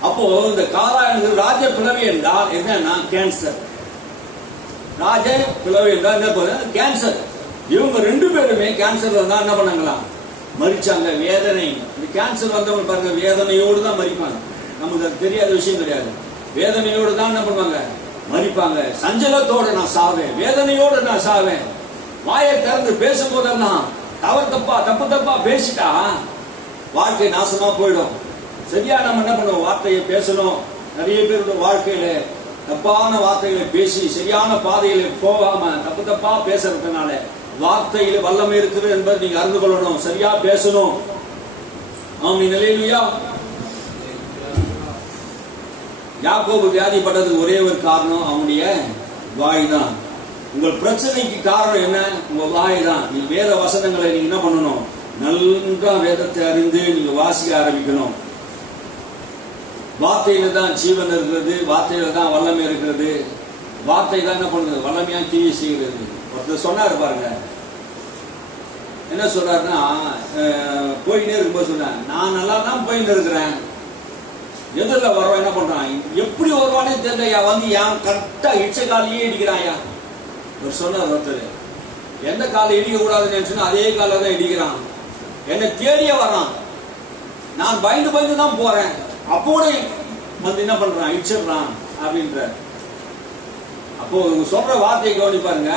அப்போ இந்த காலா என்கிற ராஜ பிளவை என்றால் என்னன்னா கேன்சர். ராஜ பிளவை என்றால் என்ன பண்ணுறது? கேன்சர். இவங்க ரெண்டு பேருமே கேன்சர் வந்தா என்ன பண்ணாங்களாம்? மரிச்சாங்க. வேதனை, இந்த கேன்சர் வந்தவங்க பாருங்க வேதனையோடு தான் மரிப்பாங்க. நமக்கு அது தெரியாத விஷயம் கிடையாது. வேதனையோடு தான் என்ன பண்ணுவாங்க? மரிப்பாங்க. சஞ்சலத்தோட நான் சாவேன், வேதனையோட நான் சாவேன். வாயை திறந்து பேசும் போதெல்லாம் தப்பு தப்பா பேசிட்டா வாழ்க்கை நாசமா போயிடும். சரியா நம்ம என்ன பண்ணுவோம்? வார்த்தையை பேசணும். நிறைய பேருடைய வாழ்க்கையில தப்பான வார்த்தைகளை பேசி சரியான பாதையில போகாம தப்பா பேசுறதுனால வார்த்தையில வல்லமை இருக்குது என்பதை நீங்க அறிந்து கொள்ளணும். சரியா பேசணும். ஆமென். அல்லேலூயா. யாக்கோபு வியாதிப்பட்டதுக்கு ஒரே ஒரு காரணம் அவனுடைய வாய் தான். உங்கள் பிரச்சனைக்கு காரணம் என்ன? உங்க வாய் தான். நீங்க வேத வசனங்களை நீங்க என்ன பண்ணணும்? நல்லா வேதத்தை அறிந்து நீங்க வாசிக்க ஆரம்பிக்கணும். வார்த்தையில தான் ஜீவன் இருக்கிறது, வார்த்தையில தான் வல்லமை இருக்கிறது. வார்த்தை தான் என்ன பண்ணுறது? வல்லமையா கிரியை செய்கிறது. ஒருத்தர் சொன்னார் பாருங்க, என்ன சொல்றாருன்னா, போயிட்டே இருக்கும்போது சொன்னேன், நான் நல்லா தான் போயின்னு இருக்கிறேன், எதிரில் வருவான் என்ன பண்றான், எப்படி வருவானே தெரியலையா, வந்து ஏன் கரெக்டா இச்ச காலையே இடிக்கிறான்யா. அவர் சொன்னார் ஒருத்தர், எந்த காலை இடிக்க கூடாதுன்னு நினைச்சுன்னா அதே காலை தான் இடிக்கிறான். என்னை தேடியே வரான், நான் பயந்து தான் போறேன், அப்போ வந்து என்ன பண்றான், இடிச்சிடுறான் அப்படின்ற. அப்போ இவங்க சொல்ற வார்த்தையை கவனி பாருங்க.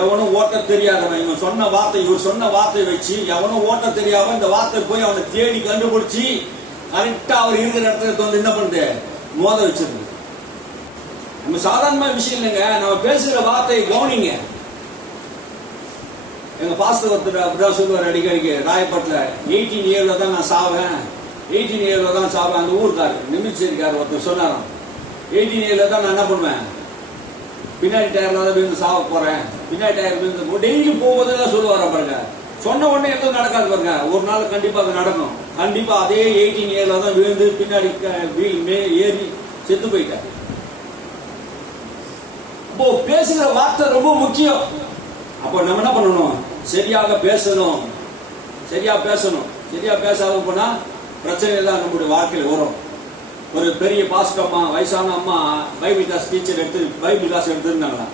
எவனும் ஓட்ட தெரியாதவன் இவன் சொன்ன வார்த்தை, இவர் சொன்ன வார்த்தை வச்சு எவனும் ஓட்ட தெரியாம இந்த வார்த்தை போய் அவனை தேடி கண்டுபிடிச்சி கரெக்டா அவர் இருக்கிற இடத்துல வந்து என்ன பண்ணுது, மோத வச்சிருக்கு. நம்ம சாதாரண விஷயம் இல்லைங்க, நம்ம பேசுகிற வார்த்தையை கவனிங்க. எங்க பாஸ்டர் ஒருத்தர் அப்படிதான் சொல்லுவார் அடிக்கடிக்கு, ராயப்பட்டில் 18 இயர்ல தான் நான் சாவேன், 18 இயர்ல தான் சாவேன். அந்த ஊருக்காரு நிமிச்சிருக்காரு ஒருத்தர் சொன்னாராம், 18 இயர்ல தான் நான் என்ன பண்ணுவேன், பின்னாடி டயர்ல தான் விழுந்து சாவ போறேன், பின்னாடி டயர் விழுந்து டெய்லி போகும்போதுதான் சொல்லுவாரா பாருங்க. சொன்ன உடனே எதுவும் நடக்காது பாருங்க, ஒரு நாள் கண்டிப்பா அது நடக்கும். கண்டிப்பா அதே 18 இயர்ல தான் விழுந்து பின்னாடி ஏறி செத்து போயிட்டார். அப்போ பேசுகிற வார்த்தை ரொம்ப முக்கியம். அப்போ நம்ம என்ன பண்ணணும், சரியாக பேசணும். சரியா பேசணும். சரியா பேசாத போனா பிரச்சனை தான் நம்முடைய வாழ்க்கையில் வரும். ஒரு பெரிய பாஸ்டர் அம்மா, வயசான அம்மா Bible class teacher Bible class எடுத்துருந்தாங்களாம்.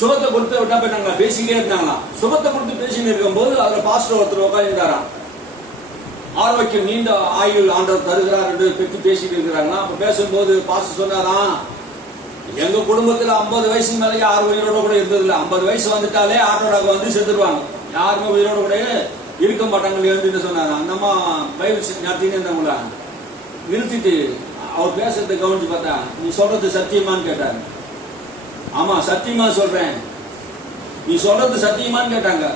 சுகத்தை கொடுத்து விட்டா போயிட்டாங்களா, பேசிக்கிட்டே இருந்தாங்களாம். சுகத்தை கொடுத்து பேசிட்டு இருக்கும்போது அதுல பாஸ்டர் ஒருத்தர் உட்காந்துட்டாராம். ஆரோக்கியம் நீண்ட ஆயுள் ஆண்டவர் தருகிறார் என்று பற்றி பேசிட்டு இருக்கிறாங்களா. அப்ப பேசும்போது பாஸ்டர் சொன்னாராம், எங்க குடும்பத்துல 50 வயசுக்கு மேலே யாரும் உயிரோட கூட இருந்தது இல்லை. 50 வயசு வந்துட்டாலே ஆட்டோடாக வந்து செத்துருவாங்க, யாருமே உயிரோட கூட இருக்க மாட்டாங்க எழுந்துன்னு சொன்னாங்க. அந்த அம்மா பைபிள் நடத்தினே இருந்தாங்களா, நிறுத்திட்டு அவர் பேசுறதை கவனிச்சு பார்த்தா, நீ சொல்றது சத்தியமான்னு கேட்டாரு. ஆமா சத்தியமா சொல்றேன், நீ சொல்றது சத்தியமான்னு கேட்டாங்க.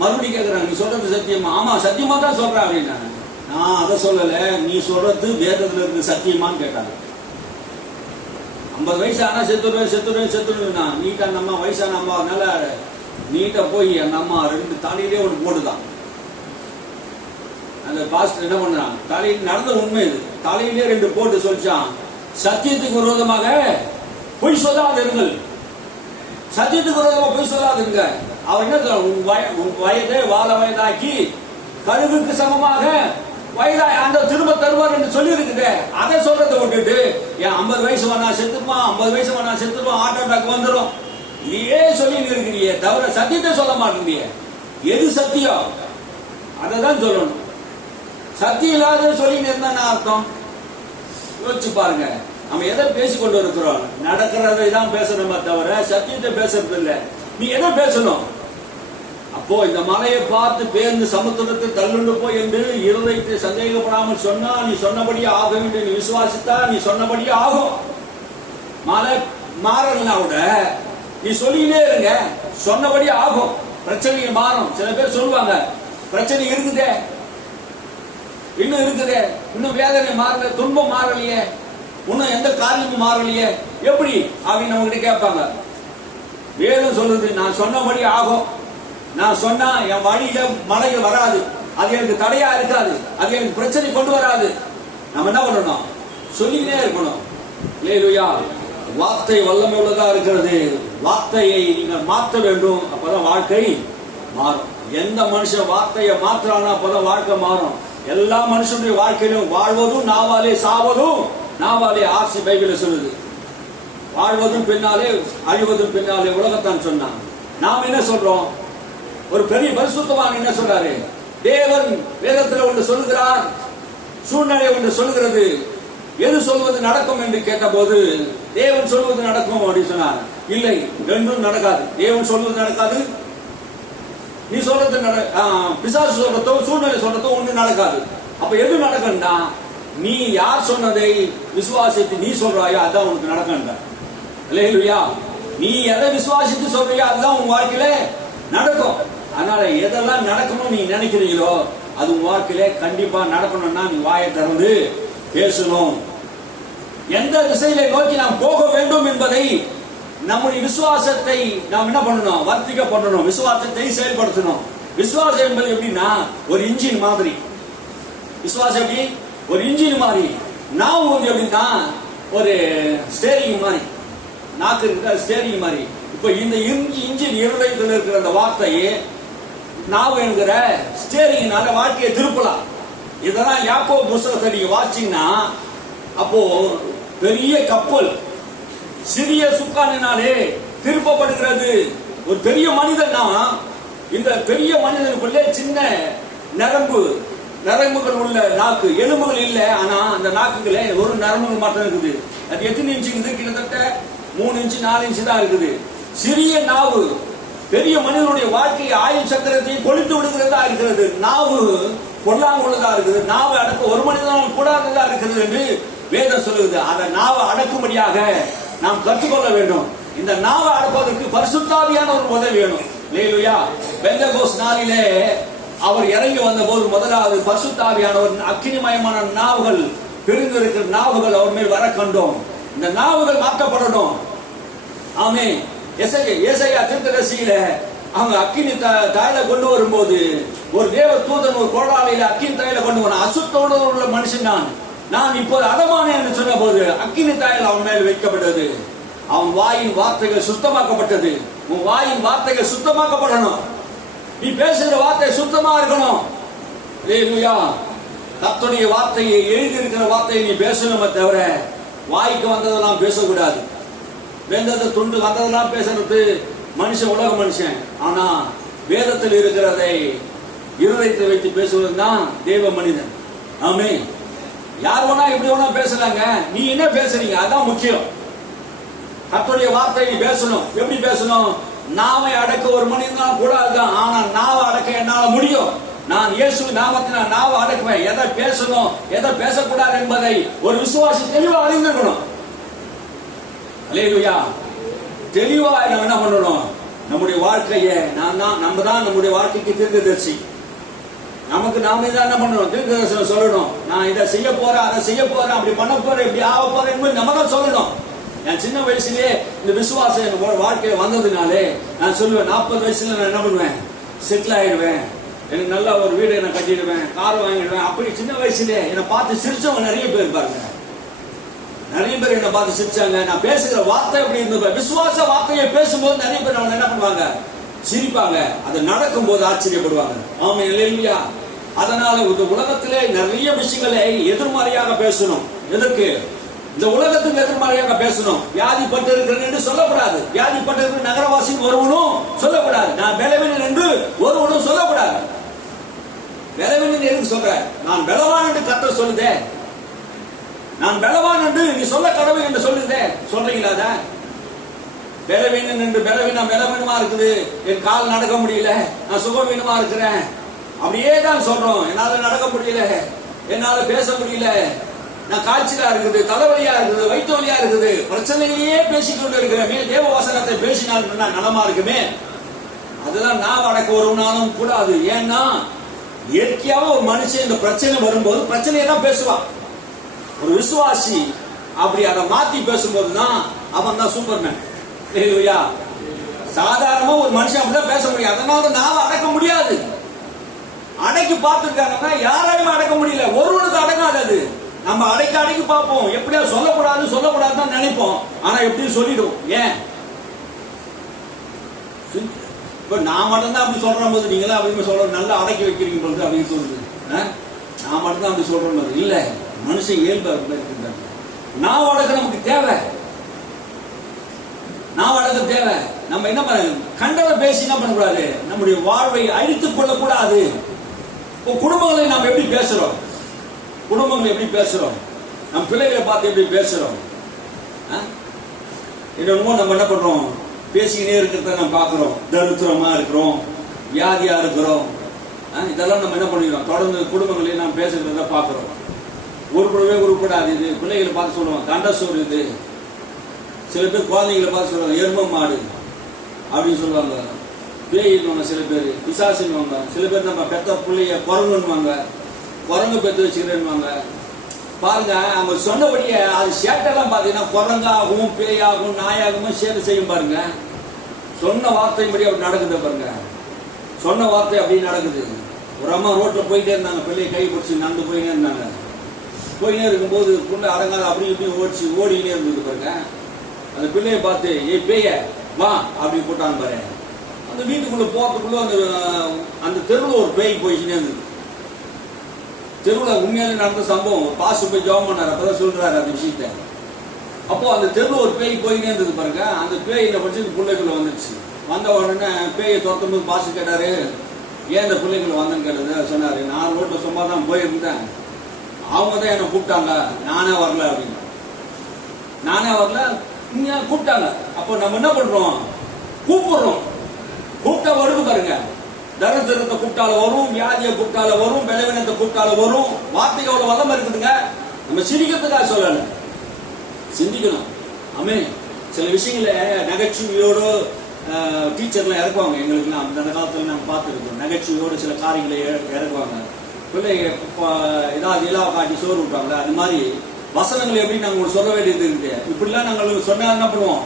மறுபடியும் கேட்கிறாங்க, நீ சொல்றது சத்தியமா? ஆமா சத்தியமா தான் சொல்றேன் அப்படின்னாங்க. நான் அதை சொல்லல, நீ சொல்றது வேதத்துல இருந்து சத்தியமான்னு கேட்டாங்க. 50 வயசு ஆனா செத்துருவேன் நீட்டா அந்த அம்மா, வயசான அம்மா அதனால நீட்டா போய் அந்த அம்மா 2 தலையிலே ஒன்று போட்டுதான். அந்த பாஸ்டர் என்ன பண்றான், தலையில் நடந்த உண்மை இது, தலையிலே 2 போட்டு சொல்லிச்சான், சத்தியத்துக்கு விரோதமாக பொய் சொல்லாதீர்கள், சத்தியத்துக்கு விரோதமாக பொய் சொல்லாதீங்க. அவர் என்ன, உன் வயதை வாழ வயதாக்கி கழுகுக்கு சமமாக வயதாய் அந்த திரும்ப தருவார் என்று சொல்லி இருக்குது. அதை சொல்றதை விட்டுட்டு ஏன் 50 வயசு வேணா செத்துப்பான், 50 வயசு வேணா செத்துப்பான், ஆட்டோ அட்டாக் வந்துடும், இதையே சொல்லி இருக்கிறீங்க தவிர சத்தியத்தை சொல்ல மாட்டேங்க. எது சத்தியம் அதை தான் சொல்லணும். சத்தியம் இல்லாத சொல்லி இருந்தா அர்த்தம் யோசிச்சு பாருங்க. நம்ம எதை பேசிக்கொண்டு இருக்கிறோம், நடக்கிறதை தான் பேசணுமே தவிர சத்தியத்தை பேசுறது இல்லை. நீ எதை பேசணும்? அப்போ இந்த மலையை பார்த்து பேர்ந்து சமுத்திரத்தில் தள்ளுண்டு போய் என்று இருதயத்தை சந்தேகப்படாமல் சொன்னா நீ சொன்னபடியே ஆகும் என்று நீ விசுவாசித்தா நீ சொன்னபடியே ஆகும். மலை மாறலனா கூட நீ சொல்லிக்கிட்டே இருங்க, சொன்னபடியே ஆகும், பிரச்சனையை மாறும். சில பேர் சொல்லுவாங்க, பிரச்சனை இருக்குதே, இன்னும் இருக்குதே, இன்னும் வேதனை மாறல, துன்பம் மாறலையே, இன்னும் எந்த காரியமும் மாறலையே, எப்படி அப்படின்னு நம்ம கிட்ட கேட்பாங்க. வேதம் சொல்லுது, நான் சொன்னபடி ஆகும், நான் சொன்னா என் வழியில மலைகள் வராது, அது எனக்கு தடையா இருக்காது, அது எனக்கு பிரச்சனை கொண்டு வராது. நம்ம என்ன பண்ணணும், சொல்லிக்கிட்டே இருக்கணும். அல்லேலூயா. வார்த்தை வல்லமை உள்ளதா இருக்கிறது. வார்த்தையை நீங்கள் மாற்ற வேண்டும், அப்பதான் வாழ்க்கை மாறும். எந்த மனுஷன் வார்த்தையை மாற்றானா அப்பதான் வாழ்க்கை மாறும். எல்லா மனுஷனுடைய வாழ்க்கையிலும் வாழ்வதும் நாவாலே, சாவதும் நாவாலே. ஆர்சி பைபிள் சொல்லுது, வாழ்வதும் பின்னாலே அழிவதும் பின்னாலே உலகத்தான் சொன்னான். நாம் என்ன சொல்றோம்? ஒரு பெரிய பரிசுத்தவான் என்ன சொல்றாரு, தேவன் வேதத்தில் ஒன்று சொல்லுகிறார், சூழ்நிலை ஒன்று சொல்லுகிறது, எது சொல்வது நடக்கும் என்று கேட்டபோது தேவன் சொல்வது நடக்கும் அப்படின்னு சொன்னார். இல்லை, ரெண்டும் நடக்காது. தேவன் சொல்வது நடக்காது, நீ சொல்றது பிசாசு சொல்றதோ சூழ்நிலை சொல்றதோ ஒண்ணு நடக்காது. அப்ப எது நடக்கும்னா, நீ யார் சொன்னதை விசுவாசித்து நீ சொல்றாயோ அதான் உனக்கு நடக்கும். அல்லேலூயா. நீ எதை விசுவாசித்து சொல்றியோ அதுதான் உன் வாழ்க்கையில நடக்கும். அதனால எதெல்லாம் நடக்கணும்னு நீ நினைக்கிறீங்களோ அது உன் வாழ்க்கையில கண்டிப்பா நடக்கணும்னா நீ வாயை திறந்து பேசணும். எந்த திசையில நோக்கி நாம் போக வேண்டும் என்பதை நம்முடைய விசுவாசத்தை நாம் என்ன பண்ணணும், வர்த்திக்க பண்ணணும், விசுவாசத்தை செயல்படுத்தணும். விசுவாசம் என்பது எப்படின்னா ஒரு இன்ஜின் மாதிரி. விசுவாசம் எப்படி ஒரு இன்ஜின் மாதிரி. நாவு வந்து எப்படின்னா ஒரு ஸ்டேரிங் மாதிரி. நாக்கு இருக்கிற ஸ்டேரிங் மாதிரி. இப்ப இந்த இன்ஜின் இருதயத்தில் இருக்கிற அந்த வார்த்தையே நாவு என்கிற ஸ்டேரிங்னால வாழ்க்கையை திருப்பலாம். இதெல்லாம் யாக்கோபு புத்தகத்தை நீங்க வாசிச்சீங்கன்னா, அப்போ பெரிய கப்பல் சிறிய சுக்கானினாலே திருப்பப்படுகிறது. ஒரு பெரிய மனிதன்னா இந்த பெரிய மனிதனுக்குள்ளே சின்ன நரம்புகள் உள்ள நாக்கு, எலும்புகள் இல்லை. ஆனா அந்த நாக்குகளே ஒரு நரம்புகள் மட்டும் இருக்குது. அது எத்தனை இன்ச்சு இருக்குது? கிட்டத்தட்ட 3 இன்ச்சு 4 இன்ச்சு தான் இருக்குது. சிறிய நாவு பெரிய மனிதனுடைய வாழ்க்கையை ஆயுள் சக்கரத்தை கொளுத்து விடுகிறதா இருக்கிறது. நாவு கொல்லாங்குள்ளதா இருக்குது. நாவை அடக்க ஒரு மனிதனால் கூடாததா இருக்கிறது என்று வேதம் சொல்லுது. அந்த நாவை அடக்கும்படியாக நாம் கற்றுக்கொள்ள வேண்டும். இந்த நாவை அடக்குவதற்கு பரிசுத்தாவியான ஒரு உதவி வேணும். அல்லேலூயா. பெந்தகோஸ்து நாளிலே அவர் இறங்கி வந்த போது முதலாவது பரிசுத்தாவியானவர் அக்கினிமயமான நாவுகள், பிரிந்திருக்கிற நாவுகள் அவர் மேல் வர கண்டோம். இந்த நாவுகள் மாற்றப்படணும். ஆமென். ஏசாயா தீர்க்கதரிசியில அவங்க அக்கினி தாயில கொண்டு வரும்போது ஒரு தேவ தூதன் ஒரு கோடாலையில அக்கினி தாயில கொண்டு வர அசுத்தோடு உள்ள மனுஷன் நான் இப்போது அதமானேன் என்று சொன்ன போது அக்கினி தாயில் அவன் மேல் வைக்கப்பட்டது. அவன் வாயின் வார்த்தைகள் சுத்தமாக்கப்பட்டது. உன் வாயின் வார்த்தைகள் சுத்தமாக்கப்படணும். நீ பேசுகிற வார்த்தை சுத்தமா இருக்கணும். அல்லேலூயா. கர்த்தருடைய வார்த்தையை, எழுதி இருக்கிற வார்த்தையை நீ பேசணுமே தவிர வாய்க்கு வந்ததெல்லாம் பேசக்கூடாது. வேதத்தை துண்டு வந்ததெல்லாம் பேசுறது மனுஷன், உலக மனுஷன். ஆனா வேதத்தில் இருக்கிறதை இருதயத்தை வைத்து பேசுவது தான் தேவ மனிதன். ஆமென். யார் வேணா எப்படி வேணா பேசலாங்க. நீ என்ன பேசுறீங்க அதான் முக்கியம். கர்த்தருடைய வார்த்தை நீ பேசணும். எப்படி பேசணும்? நாவை அடக்க ஒரு மனிதன் கூடாதுதான். ஆனா நாவை அடக்க என்னால முடியும். நான் இயேசு நாமத்தினால் நாவை அடக்குவேன். எதை பேசணும் எதை பேசக்கூடாது என்பதை ஒரு விசுவாசி தெளிவா அறிந்திருக்கணும். அல்லேலூயா. தெளிவா நம்ம என்ன பண்ணணும்? நம்முடைய வாழ்க்கையை நம்ம தான் நம்முடைய வாழ்க்கைக்கு தீர்க்கதரிசி. நமக்கு நாமே தான் என்ன பண்ணணும்? தீர்க்கதரிசனம் சொல்லணும். நான் இதை செய்ய போறேன், அதை செய்ய போறேன், அப்படி பண்ண போறேன், இப்படி ஆக போறேன் என்பது நம்ம தான் சொல்லணும். என் சின்ன வயசுலயே இந்த விசுவாசம் என் வாழ்க்கையில வந்ததுனாலே நான் சொல்லுவேன், 40 வயசுல நான் என்ன பண்ணுவேன்? செட்டில் ஆயிடுவேன். எனக்கு நல்ல ஒரு வீடு நான் கட்டிடுவேன், கார் வாங்கிடுவேன். அப்படி சின்ன வயசுல என்னை பார்த்து சிரிச்சவங்க நிறைய பேர் பாருங்க. நிறைய பேர் என்னை பார்த்து சிரிச்சாங்க. நான் பேசுகிற வார்த்தை எப்படி இருந்தது? விசுவாச வார்த்தையை பேசும்போது நிறைய பேர் அவங்க என்ன பண்ணுவாங்க? சிரிப்பாங்க. அது நடக்கும் போது ஆச்சரியப்படுவாங்க. ஆமென். அல்லேலூயா. அதனால இந்த உலகத்திலே நிறைய விஷயங்களை எதிர்மறையாக பேசணும். எதற்கு? இந்த உலகத்துக்கு எதிர்மறையாக பேசணும். வியாதிப்பட்டு இருக்கிறேன் என்று சொல்லக்கூடாது. வியாதிப்பட்டு இருக்கிற நகரவாசி ஒருவனும் சொல்லக்கூடாது. நான் பலவீனன் என்று ஒருவனும் சொல்லக்கூடாது. பலவீனன் எதுக்கு சொல்ற? நான் பலவான் என்று கர்த்தர் சொல்லுதே. நான் பலவான் என்று நீ சொல்ல கடவுள் என்று சொல்லுதே. சொல்றீங்களா? பலவீனன் என்று பலவீனமா இருக்குது. என் கால் நடக்க முடியல, நான் சுகவீனமா இருக்கிறேன், அப்படியே தான் சொல்றோம். என்னால நடக்க முடியல, என்னால பேச முடியல, நான் காய்ச்சலா இருக்குது, தலைவலியா இருக்குது, வயிற்று வலியா இருக்குது, பிரச்சனையிலேயே பேசிக்கொண்டு இருக்கிறமே. தேவ வசனத்தை பேசினால் நலமா இருக்குமே. அதெல்லாம் நான் அடக்க வருவனாலும் கூடாது. ஏன்னா இயற்கையாவே ஒரு மனுஷன் இந்த பிரச்சனை வரும்போது பிரச்சனையை தான் பேசுவான். ஒரு விசுவாசி அப்படி அதை மாத்தி பேசும்போது தான் அவன் தான் சூப்பர்மேன். இல்லையா? சாதாரணமா ஒரு மனுஷன் அப்படிதான் பேச முடியும். அதனால நான் அடக்க முடியாது. அடக்கி பார்த்துருக்காங்கன்னா யாராலையும் அடக்க முடியல. ஒருவனுக்கு அடங்காது. அது நம்ம அடக்கி பார்ப்போம். எப்படியா சொல்லக்கூடாது தான் நினைப்போம். ஆனா எப்படியும் சொல்லிடுவோம். ஏன்? இப்ப நான் மட்டும்தான் அப்படி சொல்ற போது நீங்களா அப்படி சொல்ற நல்லா அடக்கி வைக்கிறீங்க பொழுது அப்படின்னு சொல்லுது. நான் மட்டும்தான் அப்படி சொல்ற போது இல்ல, மனுஷன் இயல்பு இருக்கின்றாங்க. நான் அடக்க நமக்கு தேவை. நான் அடக்க தேவை. நம்ம என்ன பண்ண கண்டவை பேசி என்ன பண்ணக்கூடாது? நம்முடைய வாழ்வை அழித்துக் கொள்ளக்கூடாது. குடும்பங்களை நாம் எப்படி பேசுறோம்? குடும்பங்களை எப்படி பேசுறோம்? நம்ம பிள்ளைகளை பார்த்து எப்படி பேசுறோம்? என்னமோ நம்ம என்ன பண்றோம்? பேசிக்கினே இருக்கிறத நம்ம பார்க்கிறோம். தரித்திரமா இருக்கிறோம், வியாதியா இருக்கிறோம். இதெல்லாம் நம்ம என்ன பண்ணிக்கிறோம்? தொடர்ந்து குடும்பங்களையும் நம்ம பேசுறத பார்க்கிறோம். உருப்படாது. இது பிள்ளைகளை பார்த்து சொல்லுவோம் தண்டசோறு. இது சில பேர் குழந்தைங்களை பார்த்து சொல்லுவாங்க எரும மாடு அப்படின்னு சொல்லுவாங்க. பேயிடுவாங்க சில பேர், பிசாசுன்னுவாங்க. சில பேர் நம்ம பெத்த பிள்ளைய குரங்குன்னுவாங்க, குரங்கு பெற்று வச்சுக்கிறேன்னுவாங்க. பாருங்க, அவங்க சொன்னபடியே அது சேட்டெல்லாம் பார்த்தீங்கன்னா குரங்காகவும் பேயாகவும் நாயாகவும் சேர்ந்து செய்யும் பாருங்க. சொன்ன வார்த்தைப்படி அப்படி நடக்குது பாருங்க. சொன்ன வார்த்தை அப்படி நடக்குது. ஒரு அம்மா ரோட்ல போயிட்டே இருந்தாங்க, பிள்ளையை கை பிடிச்சி நடந்து போயினே இருந்தாங்க. போயினே இருக்கும்போது புள்ள அடங்காத அப்படி இப்படி ஓடினே இருந்தது பாருங்க. அந்த பிள்ளையை பார்த்து ஏ பேய வா அப்படி போட்டாங்க பாரு. அந்த வீட்டுக்குள்ள போறதுக்குள்ள அந்த தெருவில் ஒரு பேய் போயிச்சுனே இருந்தது. தெருவில் உண்மையிலே நடந்த சம்பவம். பாசு போய் ஜெபம் பண்ணார், அப்பதான் சொல்றாரு அந்த விஷயத்த. அப்போ அந்த தெருவில் ஒரு பேய் போயினே இருந்தது பாருங்க. அந்த பேயில படிச்சு பிள்ளைக்குள்ள வந்துருச்சு. வந்த உடனே பேயை துரத்தும் போது பாசு கேட்டாரு, ஏன் இந்த பிள்ளைக்குள்ள வந்தேன்னு கேட்டது. சொன்னாரு, நான் ரோட்ல சும்மா தான் போயிருந்தேன், அவங்க தான் என்னை கூப்பிட்டாங்க, நானே வரல அப்படின்னு. நானே வரல, நீங்க கூப்பிட்டாங்க. அப்போ நம்ம என்ன பண்றோம்? கூப்பிடுறோம். கூப்பிட்டா வருது பாருங்க. தரித்திரத்தை கூப்பிட்டால வரும், வியாதியை கூப்பிட்டால வரும், பலவீனத்தை கூப்பிட்டால வரும். வார்த்தைக்கு அவ்வளவு வல்லமை இருக்குதுங்க. நம்ம சிரிக்கிறதுக்காக சொல்லல, சிந்திக்கணும். ஆமே. சில விஷயங்களை நகைச்சுவையோடு டீச்சர்லாம் இறக்குவாங்க. எங்களுக்குலாம் அந்த காலத்துல நம்ம பார்த்துருக்கோம். நகைச்சுவையோடு சில காரியங்களை இறக்குவாங்க. பிள்ளை ஏதாவது இலாவை காட்டி சோறு விட்டாங்களே, அது மாதிரி வசனங்கள் எப்படி நாங்கள் சொல்ல வேண்டியது இருக்கு. இப்படிலாம் நாங்கள் சொன்னா என்ன பண்ணுவோம்?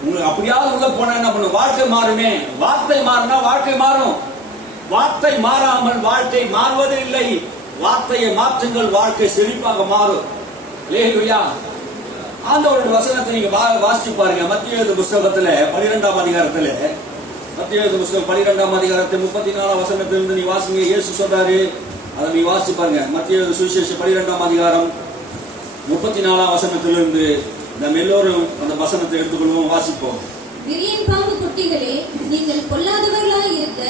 உங்களுக்கு அப்படியாவது உள்ள போனா என்ன பண்ணுவோம்? வாழ்க்கை மாறுமே. வார்த்தை மாறினா வாழ்க்கை மாறும். வார்த்தை மாறாமல் வாழ்க்கை மாறுவதே இல்லை. வார்த்தையை மாற்றுங்கள், வாழ்க்கை செழிப்பாக மாறும். அல்லேலூயா. ஆண்டவருடைய வசனத்தை நீங்க வாசிச்சு பாருங்க. மத்திய புஸ்தகத்துல 12ஆம் அதிகாரத்துல, மத்திய புஸ்தகம் 12ஆம் அதிகாரத்தை 34ஆம் வசனத்திலிருந்து நீ வாசிங்க. இயேசு சொல்றாரு, அதை நீ வாசிச்சு பாருங்க. மத்திய சுவிசேஷம் 12ஆம் அதிகாரம் 34ஆம் வசனத்திலிருந்து நம்ம எல்லோரும் அந்த வசனத்தை எடுத்துக்கொள்வோம், வாசிப்போம். விரியன் பாம்பு குட்டிகளே, நீங்கள் பொல்லாதவர்களாய் இருக்க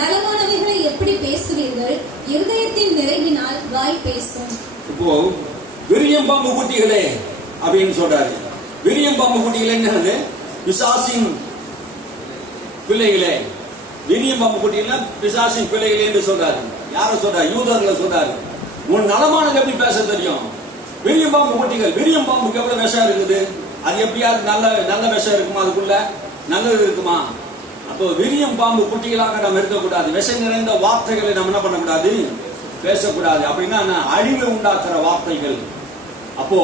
நலமானவைகளை எப்படி பேசுவீர்கள்? இருதயத்தின் நிறைவினால் வாய் பேசும். இப்போ விரியம் பாம்பு குட்டிகளே அப்படின்னு சொல்றாரு. விரியம் பாம்பு குட்டிகளே என்னது? பிசாசின் பிள்ளைகளே. விரியம் பாம்பு குட்டிகள் பிசாசின் பிள்ளைகளே என்று சொல்றாரு. யார சொல்றாரு? யூதர்களை சொல்றாரு. உன் நலமானது எப்படி பேச தெரியும்? விரியம் பாம்பு குட்டிகள். விரியம் பாம்புக்கு எவ்வளவு விஷம் இருக்குது? அது எப்படியாவது நல்ல விஷம் இருக்குமா? அதுக்குள்ள நல்லது இருக்குமா? அப்போ விரியம் பாம்பு குட்டிகளாக நம்ம இருக்கக்கூடாது. விஷம் நிறைந்த வார்த்தைகளை நம்ம என்ன பண்ணக்கூடாது? பேசக்கூடாது. அப்படின்னா அழிவை உண்டாக்குற வார்த்தைகள். அப்போ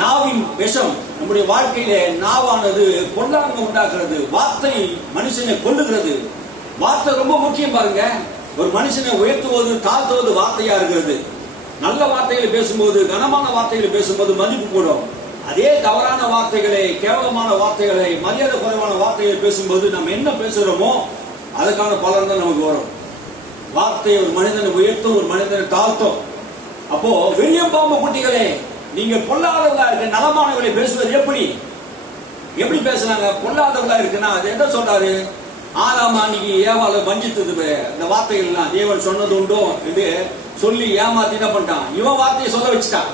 நாவின் விஷம் நம்முடைய வாழ்க்கையிலே நாவானது பொல்லாங்கு உண்டாக்குறது. வார்த்தை மனுஷனை கொல்லுகிறது. வார்த்தை ரொம்ப முக்கியம் பாருங்க. ஒரு மனுஷனை உயர்த்துவது தாழ்த்துவது வார்த்தையா இருக்கிறது. நல்ல வார்த்தைகளை பேசும்போது, கனமான வார்த்தைகளை பேசும்போது மதிப்பு கூடும். அதே தவறான வார்த்தைகளை, கேவலமான வார்த்தைகளை, மரியாதை குறைவான வார்த்தைகளை பேசும்போது நம்ம என்ன பேசுறோமோ அதுக்கான பலன் தான் நமக்கு வரும். வார்த்தை ஒரு மனிதனை உயர்த்தும், ஒரு மனிதனை தாழ்த்தும். அப்போ விரியம் பாம்பு குட்டிகளே, நீங்க பொல்லாதவர்களா இருக்க நலமானவர்களை பேசுவது எப்படி பேசுறாங்க? பொல்லாதவர்களா இருக்குன்னா அது என்ன சொல்றாரு? ஆறாம் அன்னைக்கு ஏவாளை வஞ்சித்தது. இந்த வார்த்தைகள்லாம் தேவன் சொன்னது உண்டோ என்று சொல்லி ஏமாத்தி என்ன பண்ணிட்டான்? இவன் வார்த்தையை சொல்ல வச்சுட்டான்.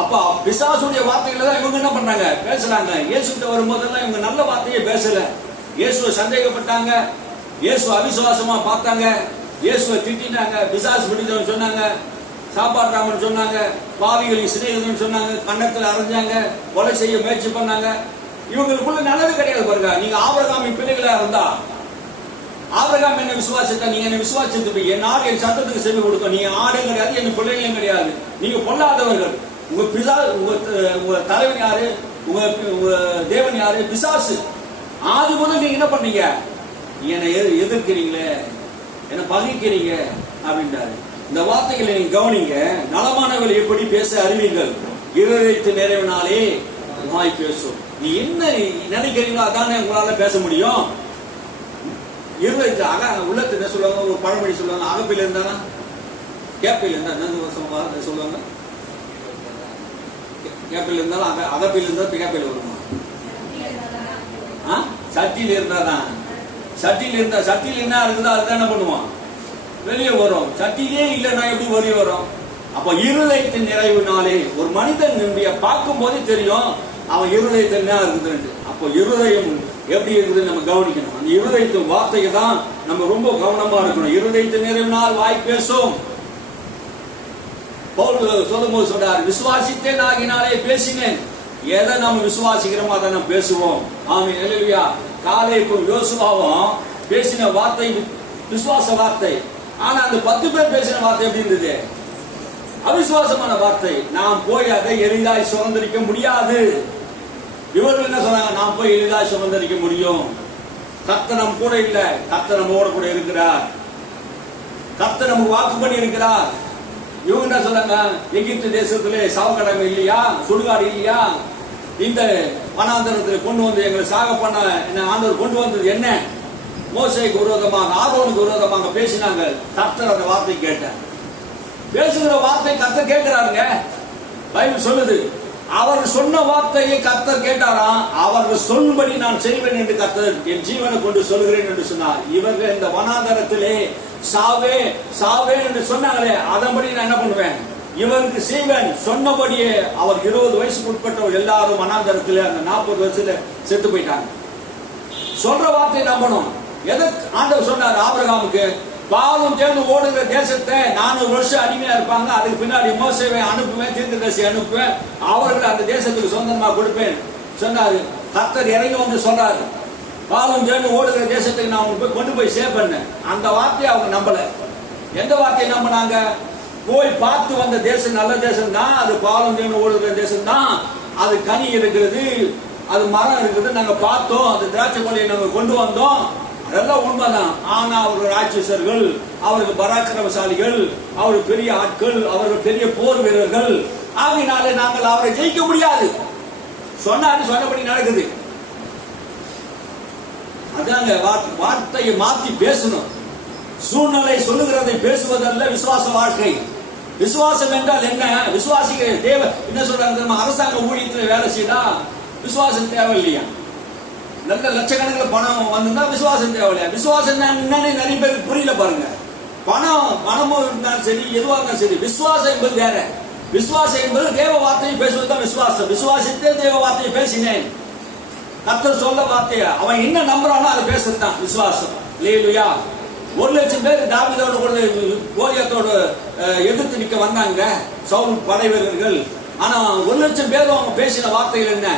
அப்ப பிசாசுடைய வார்த்தைகளை தான் இவங்க என்ன பண்றாங்க? பேசுறாங்க. இயேசுகிட்ட வரும்போதெல்லாம் இவங்க நல்ல வார்த்தையை பேசல. இயேசுவை சந்தேகப்பட்டாங்க, இயேசு அவிசுவாசமா பார்த்தாங்க, இயேசுவை திட்டினாங்க, பிசாசு பிடித்தவன் சொன்னாங்க, சாப்பாடுறாமன்னு சொன்னாங்க, பாவிகளின் சிநேகிதன் சொன்னாங்க, கன்னத்தில் அரைஞ்சாங்க, கொலை செய்ய முயற்சி பண்ணாங்க. இவங்களுக்குள்ள நல்லது கிடையாது பாருங்க. நீங்க ஆபிரகாமின் பிள்ளைகளா இருந்தா, ஆபிரகாம் என்ன விசுவாசித்தா, நீங்க என்ன விசுவாசித்து என் ஆடு என் சத்தத்துக்கு செவி கொடுக்கும். நீங்க ஆடும் கிடையாது, என் பிள்ளைகளும் கிடையாது. நீங்க பொல்லாதவர்கள். உங்க தலைவன் யாரு? உங்க தேவன் யாரு? பிசாசு. ஆது முதல் நீங்க என்ன பண்ணீங்க? என்னை எதிர்க்கிறீங்களே, என்னை பகைக்கிறீங்க அப்படின்றாரு. இந்த வார்த்தைகளை நீங்க கவனிங்க. நலமானவர்கள் எப்படி பேச அறிவீர்கள்? இருதயத்தின் நிறைவினாலே வாய் பேசும். நீ என்ன நினைக்கிறீங்களோ அதானே உங்களால பேச முடியும். இருதயத்தில் உள்ளத்து என்ன சொல்லுவாங்க? ஒரு பழமொழி சொல்லுவாங்க, அகப்பில் இருந்தானா கேப்பில் இருந்தா என்ன சொல்லுவாங்க? கேப்பில் இருந்தாலும் அகப்பில் இருந்தா கேப்பில் வருமா? சட்டியில் இருந்தாதான். சட்டியில் என்ன இருக்குதோ அதுதான் என்ன பண்ணுவான்? வெளியே வரும். சட்டியிலே இல்லைன்னா எப்படி வெளியே வரும்? அப்ப இருதயத்தின் நிறைவினாலே ஒரு மனிதன் பார்க்கும் போதே தெரியும் அவன் இருதயத்தில் என்ன இருக்குது. அப்போ இருதயம் எப்படி இருக்குது நம்ம கவனிக்கணும். அந்த இருதயத்தின் வார்த்தையை தான் நம்ம ரொம்ப கவனமா இருக்கணும். இருதயத்தின் நிறைவினால் வாய் பேசும். பவுல் சொல்லும்போது சொல்றார், விசுவாசித்தேன் ஆகினாலே பேசினேன். எதை நம்ம விசுவாசிக்கிறோமோ அதை நம்ம பேசுவோம். ஆமென், அல்லேலூயா. காலேபும் யோசுவாவும் பேசின வார்த்தை விசுவாச வார்த்தை. ஆனா அந்த 10 பேர் பேசின வார்த்தை எப்படி இருந்தது? அவிசுவாசமான வார்த்தை. நாம் போய் அதை எளிதாய் சுதந்திரிக்க முடியாது. இவர்கள் என்ன சொன்னாங்க? நாம் போய் எளிதாய் சுதந்திரிக்க முடியும். கர்த்தர் நம்ம கூட இல்ல, கர்த்தர் நம்மோட கூட இருக்கிறார். கர்த்தர் நமக்கு வாக்கு பண்ணி இருக்கிறார். இவங்க என்ன சொன்னாங்க? எகிப்து தேசத்திலே சாவக்கடமை இல்லையா, சுடுகாடு இல்லையா, இந்த வனாந்தரத்தில் கொண்டு வந்து எங்களை சாக பண்ண என்ன ஆண்டவர் கொண்டு வந்தது என்ன? மோசேக்கு விரோதமாக, ஆரோனுக்கு விரோதமாக பேசினாங்க. கர்த்தர் அந்த வார்த்தை கேட்டார். பேசுகிற வார்த்தை கர்த்தர் கேட்கிறாருங்க. பைபிள் சொல்லுது, அவர் சொன்ன வார்த்தையை கர்த்தர் கேட்டாராம். அவர்கள் சொல்லும்படி நான் செய்வேன் என்று கர்த்தர் என் ஜீவனை கொண்டு சொல்கிறேன் என்று சொன்னார். இவர்கள் இந்த வனாந்தரத்திலே சாவே சாவே என்று சொன்னாங்களே, அதன்படி நான் என்ன பண்ணுவேன்? இவருக்கு செய்வேன். சொன்னபடியே அவர் 20 வயசுக்கு உட்பட்டவர் எல்லாரும் வனாந்தரத்தில் அந்த 40 வருஷத்துல செத்து போயிட்டாங்க. சொல்ற வார்த்தையை நம்பணும். எதை ஆண்டவர் சொன்னார் ஆபிரகாமுக்கு? பாலும் சேர்ந்து ஓடுகிற தேசத்தை 400 வருஷம் அடிமையா இருப்பாங்க, அதுக்கு பின்னாடி மோசேவை அனுப்புவேன், தீர்க்கதரிசி அனுப்புவேன், அவர்கள் அந்த தேசத்துக்கு சொந்தமா கொடுப்பேன் சொன்னாரு. கர்த்தர் இறங்கி வந்து சொல்றாரு, பாலும் சேர்ந்து ஓடுகிற தேசத்துக்கு நான் போய் கொண்டு போய் சேர்ப்பேன். அந்த வார்த்தையை அவங்க நம்பல. எந்த வார்த்தையை நம்பினாங்க? போய் பார்த்து வந்த தேசம் நல்ல தேசம் தான், அது பாலும் சேர்ந்து ஓடுகிற தேசம் தான், அது கனி இருக்கிறது, அது மரம் இருக்குது, நாங்க பார்த்தோம், அது திராட்சை கொலையை நாங்க கொண்டு வந்தோம், அதெல்லாம் உண்மைதான். ஆனா அவர்கள் ராட்சசர்கள், அவர்கள் பராக்கிரமசாலிகள், அவர்கள் பெரிய ஆட்கள், அவர்கள் பெரிய போர் வீரர்கள், ஆகினாலே நாங்கள் அவரை ஜெயிக்க முடியாது. சொன்னபடி நடக்குது. அதாங்க வார்த்தையை மாத்தி பேசணும். சூழ்நிலை சொல்லுகிறதை பேசுவதல்ல விசுவாச வாழ்க்கை. விசுவாசம் என்றால் என்ன? விசுவாசிக்க தேவ என்ன சொல்றாங்க? அரசாங்க ஊழியத்தில் வேலை செய்தா விசுவாசம் தேவை இல்லையா? நல்ல லட்சக்கணக்கில் பணம் வந்துன்னா விசுவாசம் தேவையில்லையா? விசுவாசம் என்னன்னு நிறைய பேருக்கு புரியல பாருங்க. பணமும் இருந்தாலும் சரி, எதுவாக இருந்தாலும் சரி, விசுவாசம் என்பது வேற. விசுவாசம் என்பது தேவ வார்த்தையை பேசுவதுதான் விசுவாசம். விசுவாசித்தே தேவ வார்த்தையை பேசினேன். கர்த்தர் சொல்ல வார்த்தைய அவன் என்ன நம்புறானோ அதை பேசுறதுதான் விசுவாசம். அல்லேலூயா. 1 லட்சம் பேர் தாவீதோடு கூட கோலியாத்தோடு எதிர்த்து நிக்க வந்தாங்க, சவுல் படை வீரர்கள். ஆனா 1 லட்சம் பேரும் அவங்க பேசின வார்த்தைகள் என்ன?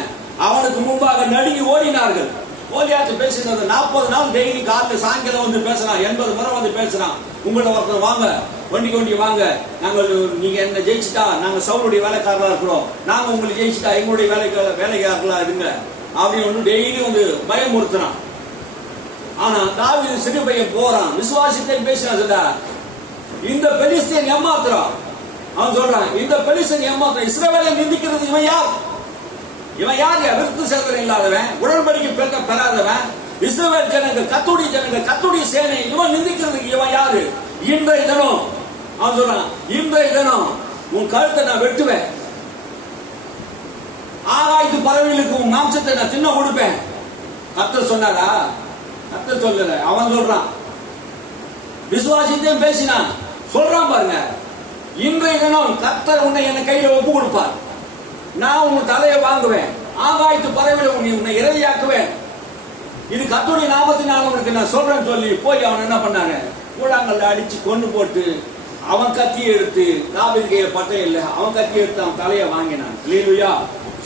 அவனுக்கு முன்பாக நடுங்கி ஓடினார்கள். கோலியாத்து பேசினது 40 நாள் டெய்லி காலையில் சாயங்காலம் வந்து பேசுறான், 80 முறை வந்து பேசுறான். உங்களோட ஒருத்தர் வாங்க, வண்டி வாங்க, நாங்கள் நீங்க என்ன ஜெயிச்சுட்டா நாங்க சவுளுடைய வேலைக்காரர்களா இருக்கிறோம், நாங்க உங்களை ஜெயிச்சுட்டா எங்களுடைய வேலைக்காரர்களா இருங்க அப்படின்னு ஒன்று டெய்லி வந்து பயமுறுத்துறான். ஆனா தாவீது சிறு பையன் போறான், விசுவாசத்தை பேசினா சொல்றா, இந்த பெலிஸ்தியன் ஏமாத்துறான். அவன் சொல்றான், இந்த பெலிஸ்தியன் ஏமாத்துறான், இஸ்ரவேலை நிந்திக்கிறது இவன் யார்? இவன் யார்? விருத்து சேதனம் இல்லாதவன், உடன்படிக்கை பெறாதவன், இஸ்ரவேல் ஜனங்கள், கர்த்தருடைய சேனை, இவன் நிந்திக்கிறதுக்கு இவன் யாரு? இன்றைய தினம் அவன் சொல்றான், இன்றைய தினம் உன் கழுத்தை நான் வெட்டுவேன், ஆகாயத்து பறவைகளுக்கு உன் மாம்சத்தை நான் தின்ன கொடுப்பேன். கர்த்தர் சொன்னாரா? கர்த்தர் சொல்லல. அவன் சொல்றான், விசுவாசித்தையும் பேசினான். சொல்றான் பாருங்க, இன்றைய தினம் கர்த்தர் உன்னை என் கையில ஒப்பு கொடுப்பார், நான் உன் தலையை வாங்குவேன், ஆகாயத்து பறவைகளை உன்னை இறையாக்குவேன், இது கர்த்தருடைய நாமத்தினால் உனக்கு நான் சொல்றேன்னு சொல்லி போய் அவன் என்ன பண்ணாங்க? கூழாங்கல்ல அடிச்சு கொண்டு போட்டு அவன் கத்தியை எடுத்து, தாவீது கையில பட்டை இல்லை, அவன் கத்தியை எடுத்து அவன் தலையை வாங்கினான். அல்லேலூயா.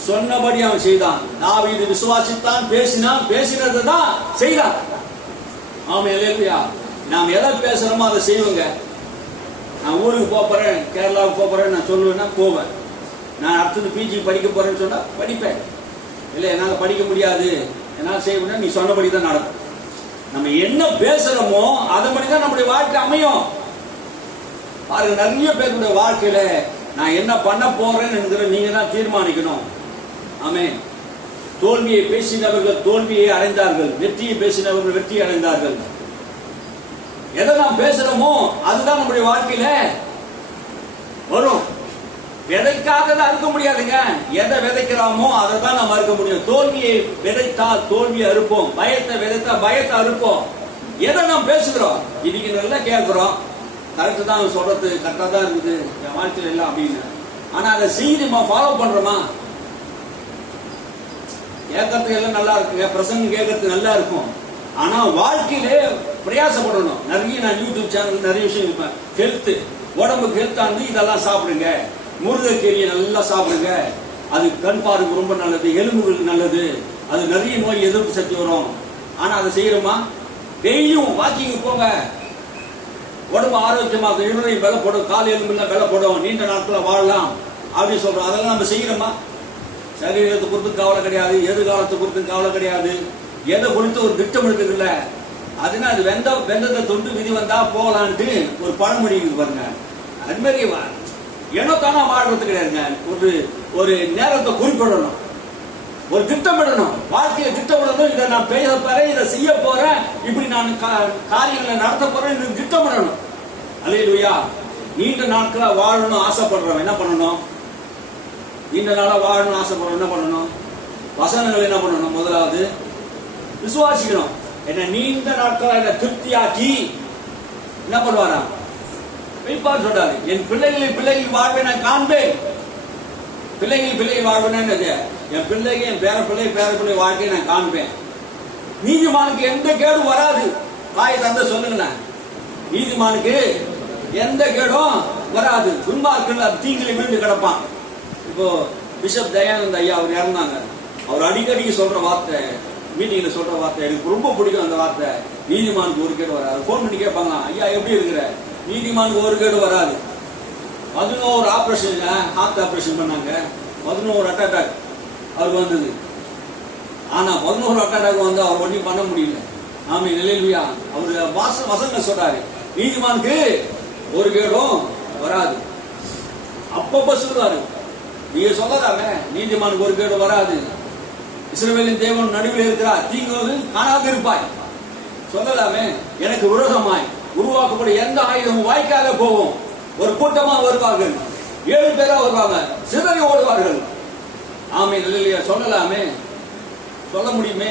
சொன்னபடி அவன் செய்தான். தாவீது விசுவாசித்தான், பேசினான், பேசினது தான் செய்தான். ஆமா, அல்லேலூயா. நாம் எதை பேசுறோமோ அதை செய்வோங்க. நான் ஊருக்கு போறேன், கேரளாவுக்கு போறேன் நான் சொல்லுவேன்னா போவேன். நான் அடுத்தது பிஜி படிக்க போறேன்னு சொன்னா படிப்பேன். இல்லை என்னால் படிக்க முடியாது, என்னால் செய்ய முடியாது, நீ சொன்னபடி தான் நடக்கும். நம்ம என்ன பேசுறோமோ அதன்படி தான் நம்முடைய வாழ்க்கை அமையும். பாருங்க, நிறைய பேருடைய வாழ்க்கையில நான் என்ன பண்ண போறேன்னு என்கிற நீங்க தான் தீர்மானிக்கணும். ஆமென். தோல்வியை பேசினவர்கள் தோல்வியை அடைந்தார்கள், வெற்றியை பேசினவர்கள் வெற்றி அடைந்தார்கள். எதை நாம் பேசுறோமோ அதுதான் நம்முடைய வாழ்க்கையில வரும். விதைக்காததை அறுக்க முடியாதுங்க. எதை விதைக்கிறோமோ அதை தான் நாம் அறுக்க முடியும். தோல்வியை விதைத்தால் தோல்வியை அறுப்போம், பயத்தை விதைத்தா பயத்தை அறுப்போம். எதை நாம் பேசுகிறோம்? இன்னைக்கு நல்லா கேட்கிறோம், கரெக்டு தான் சொல்றது, கரெக்டாக தான் இருக்குது என் வாழ்க்கையில் எல்லாம் அப்படின்னு. ஆனா அதை செய்யுமா, ஃபாலோ பண்றோமா? கேட்கறதுக்கு எல்லாம் நல்லா இருக்குங்க, பிரசங்கம் கேட்கறதுக்கு நல்லா இருக்கும். ஆனா வாழ்க்கையிலே பிரயாசப்படணும். நிறைய நான் யூடியூப் சேனல் நிறைய விஷயம் இருப்பேன். ஹெல்த், உடம்புக்கு ஹெல்த்தானது இதெல்லாம் சாப்பிடுங்க. முருங்கைக்கீரையை நல்லா சாப்பிடுங்க, அது கண் பார்வைக்கு ரொம்ப நல்லது, எலும்புகளுக்கு நல்லது, அது நிறைய நோய் எதிர்ப்பு சக்தி வரும். ஆனா அதை செய்யறோமா? டெய்லியும் வாக்கிங் போங்க, உடம்பு ஆரோக்கியமாக, இருளையும் பலப்படும், கால் எலும்புலாம் பலப்படும், நீண்ட நாட்களில் வாழலாம் அப்படின்னு சொல்றோம். அதெல்லாம் நம்ம செய்யறோமா? சரீரத்தை குறித்து கவலை கிடையாது, எதிர்காலத்தை குறித்து கவலை கிடையாது, எதை குறித்து ஒரு திட்டம் இருக்குதுல்ல. அதுனா அது வெந்தத்தை தொண்டு விதி வந்தா போகலான்ட்டு ஒரு பழமொழி இருக்குது பாருங்க. அது மாதிரி தானா வாழ்றது கிடையாதுங்க. ஒரு நேரத்தை குறிப்பிடணும், ஒரு திட்டமிடணும், வாழ்க்கையை திட்டமிடணும். இதை நான் பேச போறேன், இதை செய்ய போறேன், இப்படி நான் காரியங்களை நடத்த போறேன், திட்டமிடணும். அல்லேலூயா. நீண்ட நாட்களா வாழணும் ஆசைப்படுறோம், என்ன பண்ணணும்? நீண்ட நாளா வாழணும் ஆசைப்படுறோம், என்ன பண்ணணும்? வசனங்கள் என்ன பண்ணணும்? முதலாவது விசுவாசிக்கணும். என்ன நீண்ட நாட்களா என்ன திருப்தியாக்கி என்ன பண்ணுவாரா? மெய்ப்பார் சொல்றாரு, என் பிள்ளைகள் வாழ்வை நான் காண்பேன். பிள்ளைகள் வாழ்வுன்னா என்னது? என் பிள்ளைங்க, என் பேர பிள்ளை வாழ்க்கையை நான் காண்பேன். நீதிமானுக்கு எந்த கேடும் வராது. தாய் தந்தை சொல்லுங்களேன், நீதிமானுக்கு எந்த கேடும் வராது. துன்மார்க்கர்கள் தீங்கில வீண்டு கிடப்பான். இப்போ பிஷப் தயானந்த ஐயா அவர் இறந்தாங்க. அவர் அடிக்கடி சொல்ற வார்த்தை, மீட்டிங்ல சொல்ற வார்த்தை எனக்கு ரொம்ப பிடிக்கும். அந்த வார்த்தை, நீதிமானுக்கு ஒரு கேடு வராது. போன் பண்ணி கேட்பாங்க, ஐயா எப்படி இருக்கிற? நீதிமானுக்கு ஒரு கேடு வராது. 11 ஆபரேஷன், ஹார்ட் ஆபரேஷன் பண்ணாங்க, 11 அட்டாக் அவருக்கு வந்தது. ஆனா 11 அட்டாக் வந்து அவர் ஒன்றும் பண்ண முடியல. ஆமே, அல்லேலூயா. அவரு வசனம் சொல்றாரு, நீதிமானுக்கு ஒரு கேடும் வராது. அப்பப்ப சொல்றாரு, நீங்க சொல்லலாமே நீதிமானுக்கு ஒரு கேடு வராது, இஸ்ரவேலின் தேவன் நடுவில் இருக்கிறார், தீங்கு காணாது இருப்பாய். சொல்லலாமே. எனக்கு விரோதமாய் உருவாக்கப்பட்ட எந்த ஆயுதமும் வாய்க்காக போவோம். ஒரு கூட்டமா வருவார்கள், 7 பேரா வருவாங்க, சிதறி ஓடுவார்கள். ஆமே, இல்லையா? சொல்லலாமே, சொல்ல முடியுமே.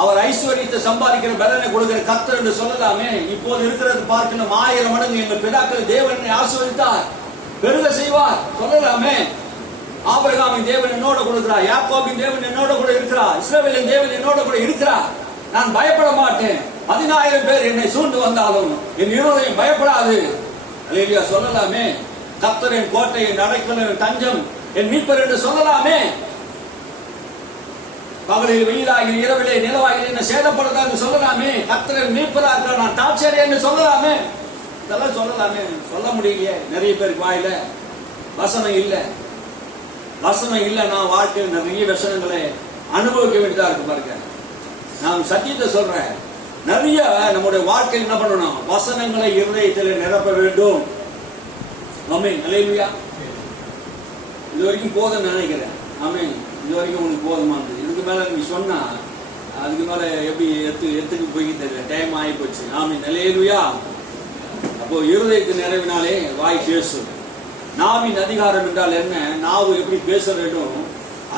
அவர் ஐஸ்வர்யத்தை சம்பாதிக்கிற பலனை கொடுக்கிற கர்த்தர் என்று சொல்லலாமே. இப்போது இருக்கிறது பார்க்கணும், 1000 மடங்கு எங்கள் பிதாக்கள் தேவனை ஆசீர்வதித்தார், பெருக செய்வார் சொல்லலாமே. ஆபிரகாமின் தேவன் என்னோட கொடுக்கிறார், யாக்கோபின் தேவன் என்னோட கூட இருக்கிறார், இஸ்ரவேலின் தேவன் என்னோட கூட இருக்கிறார், நான் பயப்பட மாட்டேன். 10000 பேர் என்னை சூழ்ந்து வந்தாலும் என் இருதயம் பயப்படாது. அல்லேலூயா சொல்லலாமே. கர்த்தர் என் கோட்டை, என் அடைக்கலம், தஞ்சம், என் மீட்பர் என்று சொல்லலாமே. பகலில் வெயிலாகி இரவிலே நிலவாகி என்ன சேதப்படுதா சொல்லலாமே. கர்த்தர் மீட்பரா இருக்கிற நான் தாட்சியரே என்று சொல்லலாமே. இதெல்லாம் சொல்லலாமே. சொல்ல முடியலையே நிறைய பேருக்கு வாயில. வசனம் இல்லை. வசனம் இல்லைன்னா வாழ்க்கையில் நிறைய வசனங்களை அனுபவிக்க வேண்டியதா இருக்கு பாருங்க. நான் சத்தியத்தை சொல்றேன், நிறைய நம்முடைய வாழ்க்கையில் என்ன பண்ணணும்? வசனங்களை இருதயத்தில் நிரப்ப வேண்டும். ஆமென், அல்லேலூயா. இது வரைக்கும் போதும்னு நினைக்கிறேன். ஆமென், இது வரைக்கும் உங்களுக்கு போதுமானது. இதுக்கு மேல நீ சொன்னா அதுக்கு மேல எப்படி எத்துக்கு போய் தெரியல, டைம் ஆகி போச்சு. ஆமென், அல்லேலூயா. அப்போ இருதயத்தின் நிறைவினாலே வாய் பேசும். நாவின் அதிகாரம் என்றால் என்ன? நாவு எப்படி பேச வேண்டும்?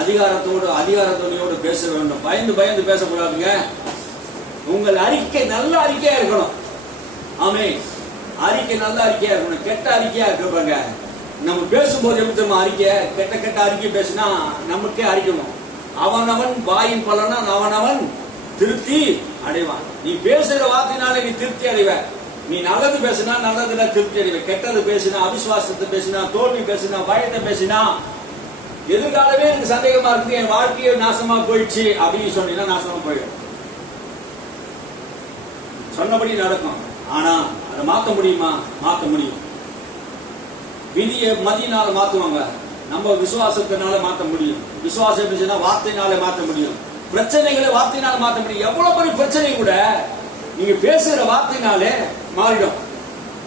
அதிகாரத்தோடு பேச வேண்டும். பயந்து பேசக்கூடாதுங்க. உங்கள் அறிக்கை நல்ல அறிக்கையா இருக்கணும். ஆமே, அறிக்கை நல்ல அறிக்கையா இருக்கணும். கெட்ட அறிக்கையா இருப்பாங்க. நம்ம பேசும்போது எப்படி தெரியுமா அறிக்கை? கெட்ட அறிக்கை பேசினா நமக்கே அறிக்கணும். அவனவன் வாயின் பலனா அவனவன் திருப்தி அடைவான். நீ பேசுற வார்த்தையினாலே நீ திருப்தி அடைவ. நீ நல்லது பேசினா நல்லதுல திருப்தி அடைவ. கெட்டது பேசினா, அவிசுவாசத்தை பேசினா, தோல்வி பேசினா, பயத்தை பேசினா, எதிர்காலமே எனக்கு சந்தேகமா இருக்கு, என் வாழ்க்கையே நாசமா போயிடுச்சு அப்படின்னு சொன்னீங்கன்னா நாசமா போயிடும். சொன்னபடி நடக்கும். ஆனா அதை மாத்த முடியுமா? மாத்த முடியும். விதியை மதியினால மாத்துவாங்க, நம்ம விசுவாசத்தினால மாத்த முடியும். விசுவாசம் இருந்துச்சுன்னா வார்த்தையினால மாத்த முடியும். பிரச்சனைகளை வார்த்தையினால மாத்த முடியும். எவ்வளவு பெரிய பிரச்சனை கூட நீங்க பேசுற வார்த்தையினாலே மாறிடும்.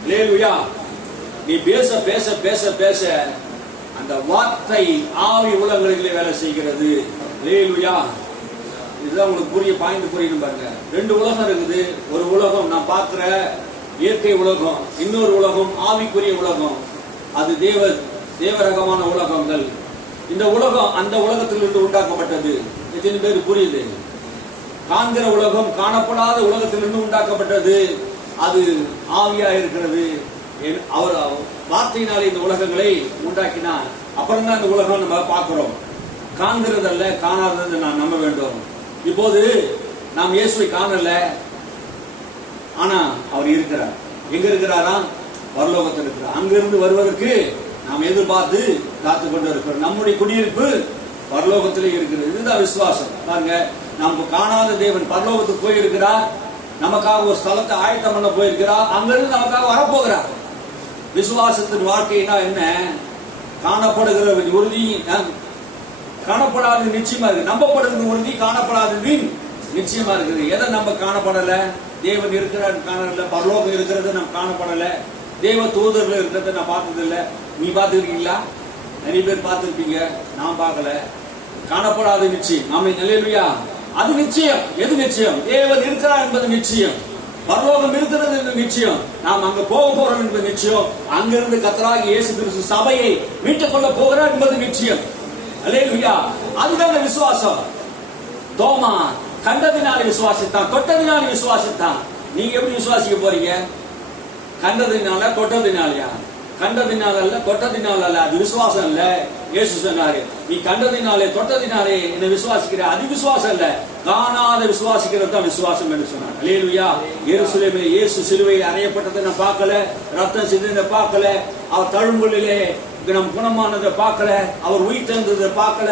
அல்லேலூயா. நீ பேச பேச பேச பேச அந்த வார்த்தை ஆவி உலகங்களிலே வேலை செய்கிறது. அல்லேலூயா. இதுதான் உங்களுக்கு புரியணும் பாருங்க. 2 உலகம் இருக்குது. ஒரு உலகம் நான் பார்க்கிற இயற்கை உலகம், இன்னொரு உலகம் ஆவிக்குரிய உலகம். அது தேவ ரகமான உலகங்கள். இந்த உலகம் அந்த உலகத்திலிருந்து உண்டாக்கப்பட்டது. எத்தனை பேர் புரியுது? காண்கிற உலகம் காணப்படாத உலகத்திலிருந்து உண்டாக்கப்பட்டது. அது ஆவியா இருக்கிறது. அவர் வார்த்தையினாலே இந்த உலகங்களை உண்டாக்கினார். அப்புறம் தான் இந்த உலகம் நம்ம பார்க்கிறோம். காண்கிறது அல்ல, காணாதது நான் நம்ப வேண்டும். இப்போது நாம் இயேசுவை காணல, ஆனா அவர் இருக்கிறார். எங்க இருக்கிறாரா? பரலோகத்தில் இருக்கிறார். அங்கிருந்து வருவதற்கு நாம் எதிர்பார்த்து காத்து கொண்டு இருக்கிறோம். நம்முடைய குடியிருப்பு பரலோகத்திலே இருக்கிறது. இதுதான் விசுவாசம். பாருங்க, நமக்கு காணாத தேவன் பரலோகத்துக்கு போயிருக்கிறார். நமக்காக ஒரு ஸ்தலத்தை ஆயத்தம் பண்ண போயிருக்கிறார். அங்கிருந்து நமக்காக வரப்போகிறார். விசுவாசத்தின் வாழ்க்கைனா என்ன? காணப்படுகிற உறுதி, காணப்படாத நிச்சயமா இருக்கு. நம்பப்படுகிறது உறுதி, காணப்படாதது நிச்சயமா இருக்குது. எதை நம்ம காணப்படல? தேவன் இருக்கிறார் காணல, பரலோகம் இருக்கிறது நம்ம காணப்படல, தேவ தூதர்கள் இருக்கிறத நான் பார்த்தது இல்லை. நீ பார்த்துருக்கீங்களா? நிறைய பேர் பார்த்துருப்பீங்க, நான் பார்க்கல. காணப்படாத நிச்சயம். ஆமென், அல்லேலூயா. அது நிச்சயம். எது நிச்சயம்? தேவன் இருக்கிறார் என்பது நிச்சயம். பரலோகம் இருக்கிறது என்று நிச்சயம். நாம் அங்க போக போறோம் என்பது நிச்சயம். அங்கிருந்து கர்த்தராகிய இயேசு கிறிஸ்து சபையை மீட்டுக் கொள்ள போகிறார் என்பது நிச்சயம். அல்லேலூயா. அதுதான் விசுவாசம். தோமா கண்டதினாலே விசுவாசித்தான், தொட்டதினாலே விசுவாசித்தான். நீங்க எப்படி விசுவாசிக்க போறீங்க? கண்டதினால, தொட்டதினாலயா? கண்டதினால அல்ல, தொட்டதினால அல்ல. அது விசுவாசம் இல்ல. இயேசு சொன்னாரு, நீ கண்டதினாலே தொட்டதினாலே என்ன விசுவாசிக்கிற, அது விசுவாசம் இல்ல. காணாத விசுவாசிக்கிறது தான் விசுவாசம் என்று சொன்னார். அல்லேலூயா. எருசலேமிலே இயேசு சிலுவையில் அறையப்பட்டதை நான் பார்க்கல, ரத்தம் சிந்தினதை பார்க்கல, அவர் தழும்புகளிலே நம் குணமானதை பார்க்கல, அவர் உயிர் தெழுந்ததை பார்க்கல,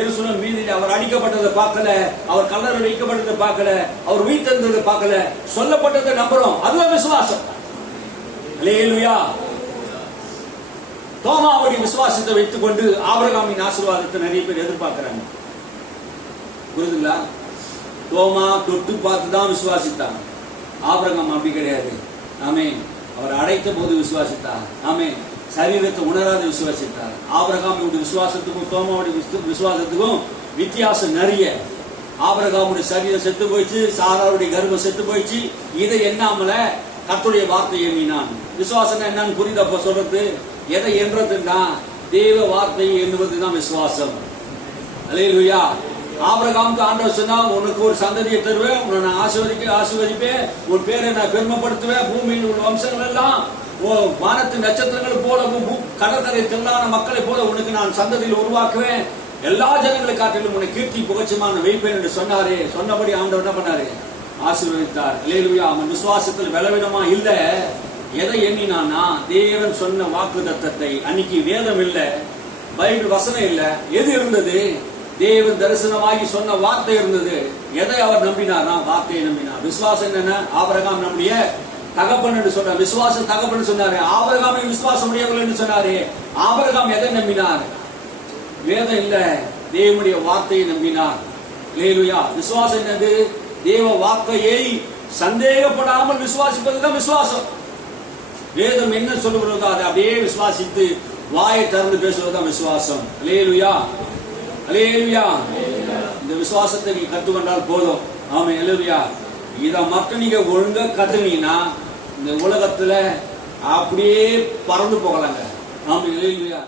எருசலேம் வீதியில் அவர் அடிக்கப்பட்டதை பார்க்கல, அவர் கல்லறையில் வைக்கப்பட்டதை பார்க்கல, அவர் உயிர் தெழுந்ததை பார்க்கல, சொல்லப்பட்டதை நம்புறோம். அதுதான் விசுவாசம். அல்லேலூயா. தோமாவுடைய விசுவாசத்தை வைத்துக் கொண்டு ஆபிரகாமின் ஆசீர்வாதத்தை நிறைய பேர் எதிர்பார்க்கிறாங்க. புரியுதுங்களா? தோமா தொட்டு பார்த்து தான் விசுவாசித்தார். ஆபிரகாம் அப்படி கிடையாது. ஆமென். அவர் அடைத்த போது விசுவாசித்தார். ஆமென். சரீரத்தை உணராத விசுவாசித்தார். ஆபிரகாமுடைய விசுவாசத்துக்கும் தோமாவுடைய விசுவாசத்துக்கும் வித்தியாசம் நிறைய. ஆபிரகாமுடைய சரீரம் செத்து போயிடுச்சு, சாராவுடைய கர்ப்பம் செத்து போயிடுச்சு. இதை எண்ணாமல கர்த்தருடைய வார்த்தையை எண்ணினான். விசுவாசம் என்னன்னு புரியுதப்ப சொல்றது? எதை என்றதுன்னா தேவ வார்த்தையை எண்ணுவதுதான் விசுவாசம். அல்லேலூயா. ஆபிரகாமுக்கு ஆண்டவர் சொன்னா, உனக்கு ஒரு சந்ததியை தருவேன், உன்னை நான் ஆசீர்வதிப்பேன், உன் பேரை நான் பெருமைப்படுத்துவேன், பூமியில் உள்ள வம்சங்கள் எல்லாம் வானத்து நட்சத்திரங்கள் போல, கடற்கரை திரளான மக்களை போல உனக்கு நான் சந்ததியில் உருவாக்குவேன், எல்லா ஜனங்களை காட்டிலும் உன்னை கீர்த்தி புகழ்ச்சிமான வைப்பேன் என்று சொன்னாரே. சொன்னபடி ஆண்டவர் என்ன பண்ணாரு? ஆசீர்வதித்தார். அல்லேலூயா. அவன் விசுவாசத்தில் பலவீனமா இல்ல. எதை எண்ணினானா? தேவன் சொன்ன வாக்கு தத்தத்தை. அன்னைக்கு வேதம் இல்ல, பைபிள் வசனம் இல்ல. எது இருந்தது? தேவன் தரிசனமாகி சொன்ன வார்த்தை இருந்தது. எதை அவர் நம்பினாரா? வார்த்தையை நம்பினார். விசுவாசம் என்னன்னா, ஆபிரகாம் நம்முடைய தகப்பன் என்று சொன்னார். விசுவாசம் தகப்பன் சொன்னாரு. ஆபிரகாமை விசுவாசம் உடையவர்கள் என்று சொன்னாரு. ஆபிரகாம் எதை நம்பினார்? வேதம் இல்ல, தேவனுடைய வார்த்தையை நம்பினார். அல்லேலூயா. விசுவாசம் என்னது? தேவ வார்த்தையை சந்தேகப்படாமல் விசுவாசிப்பதுதான் விசுவாசம். வேதம் என்ன சொல்லுகிறதோ அதை அப்படியே விசுவாசித்து வாயை திறந்து பேசுவதுதான் விசுவாசம். அல்லேலூயா. அல்லேலூயா. இந்த விசுவாசத்தை நீங்க கற்றுக்கொண்டால் போதும். ஆமென். அல்லேலூயா. இதை மட்டும் நீங்க ஒழுங்கா கத்துனீங்கன்னா இந்த உலகத்துல அப்படியே பறந்து போகலாங்க. ஆமென். அல்லேலூயா.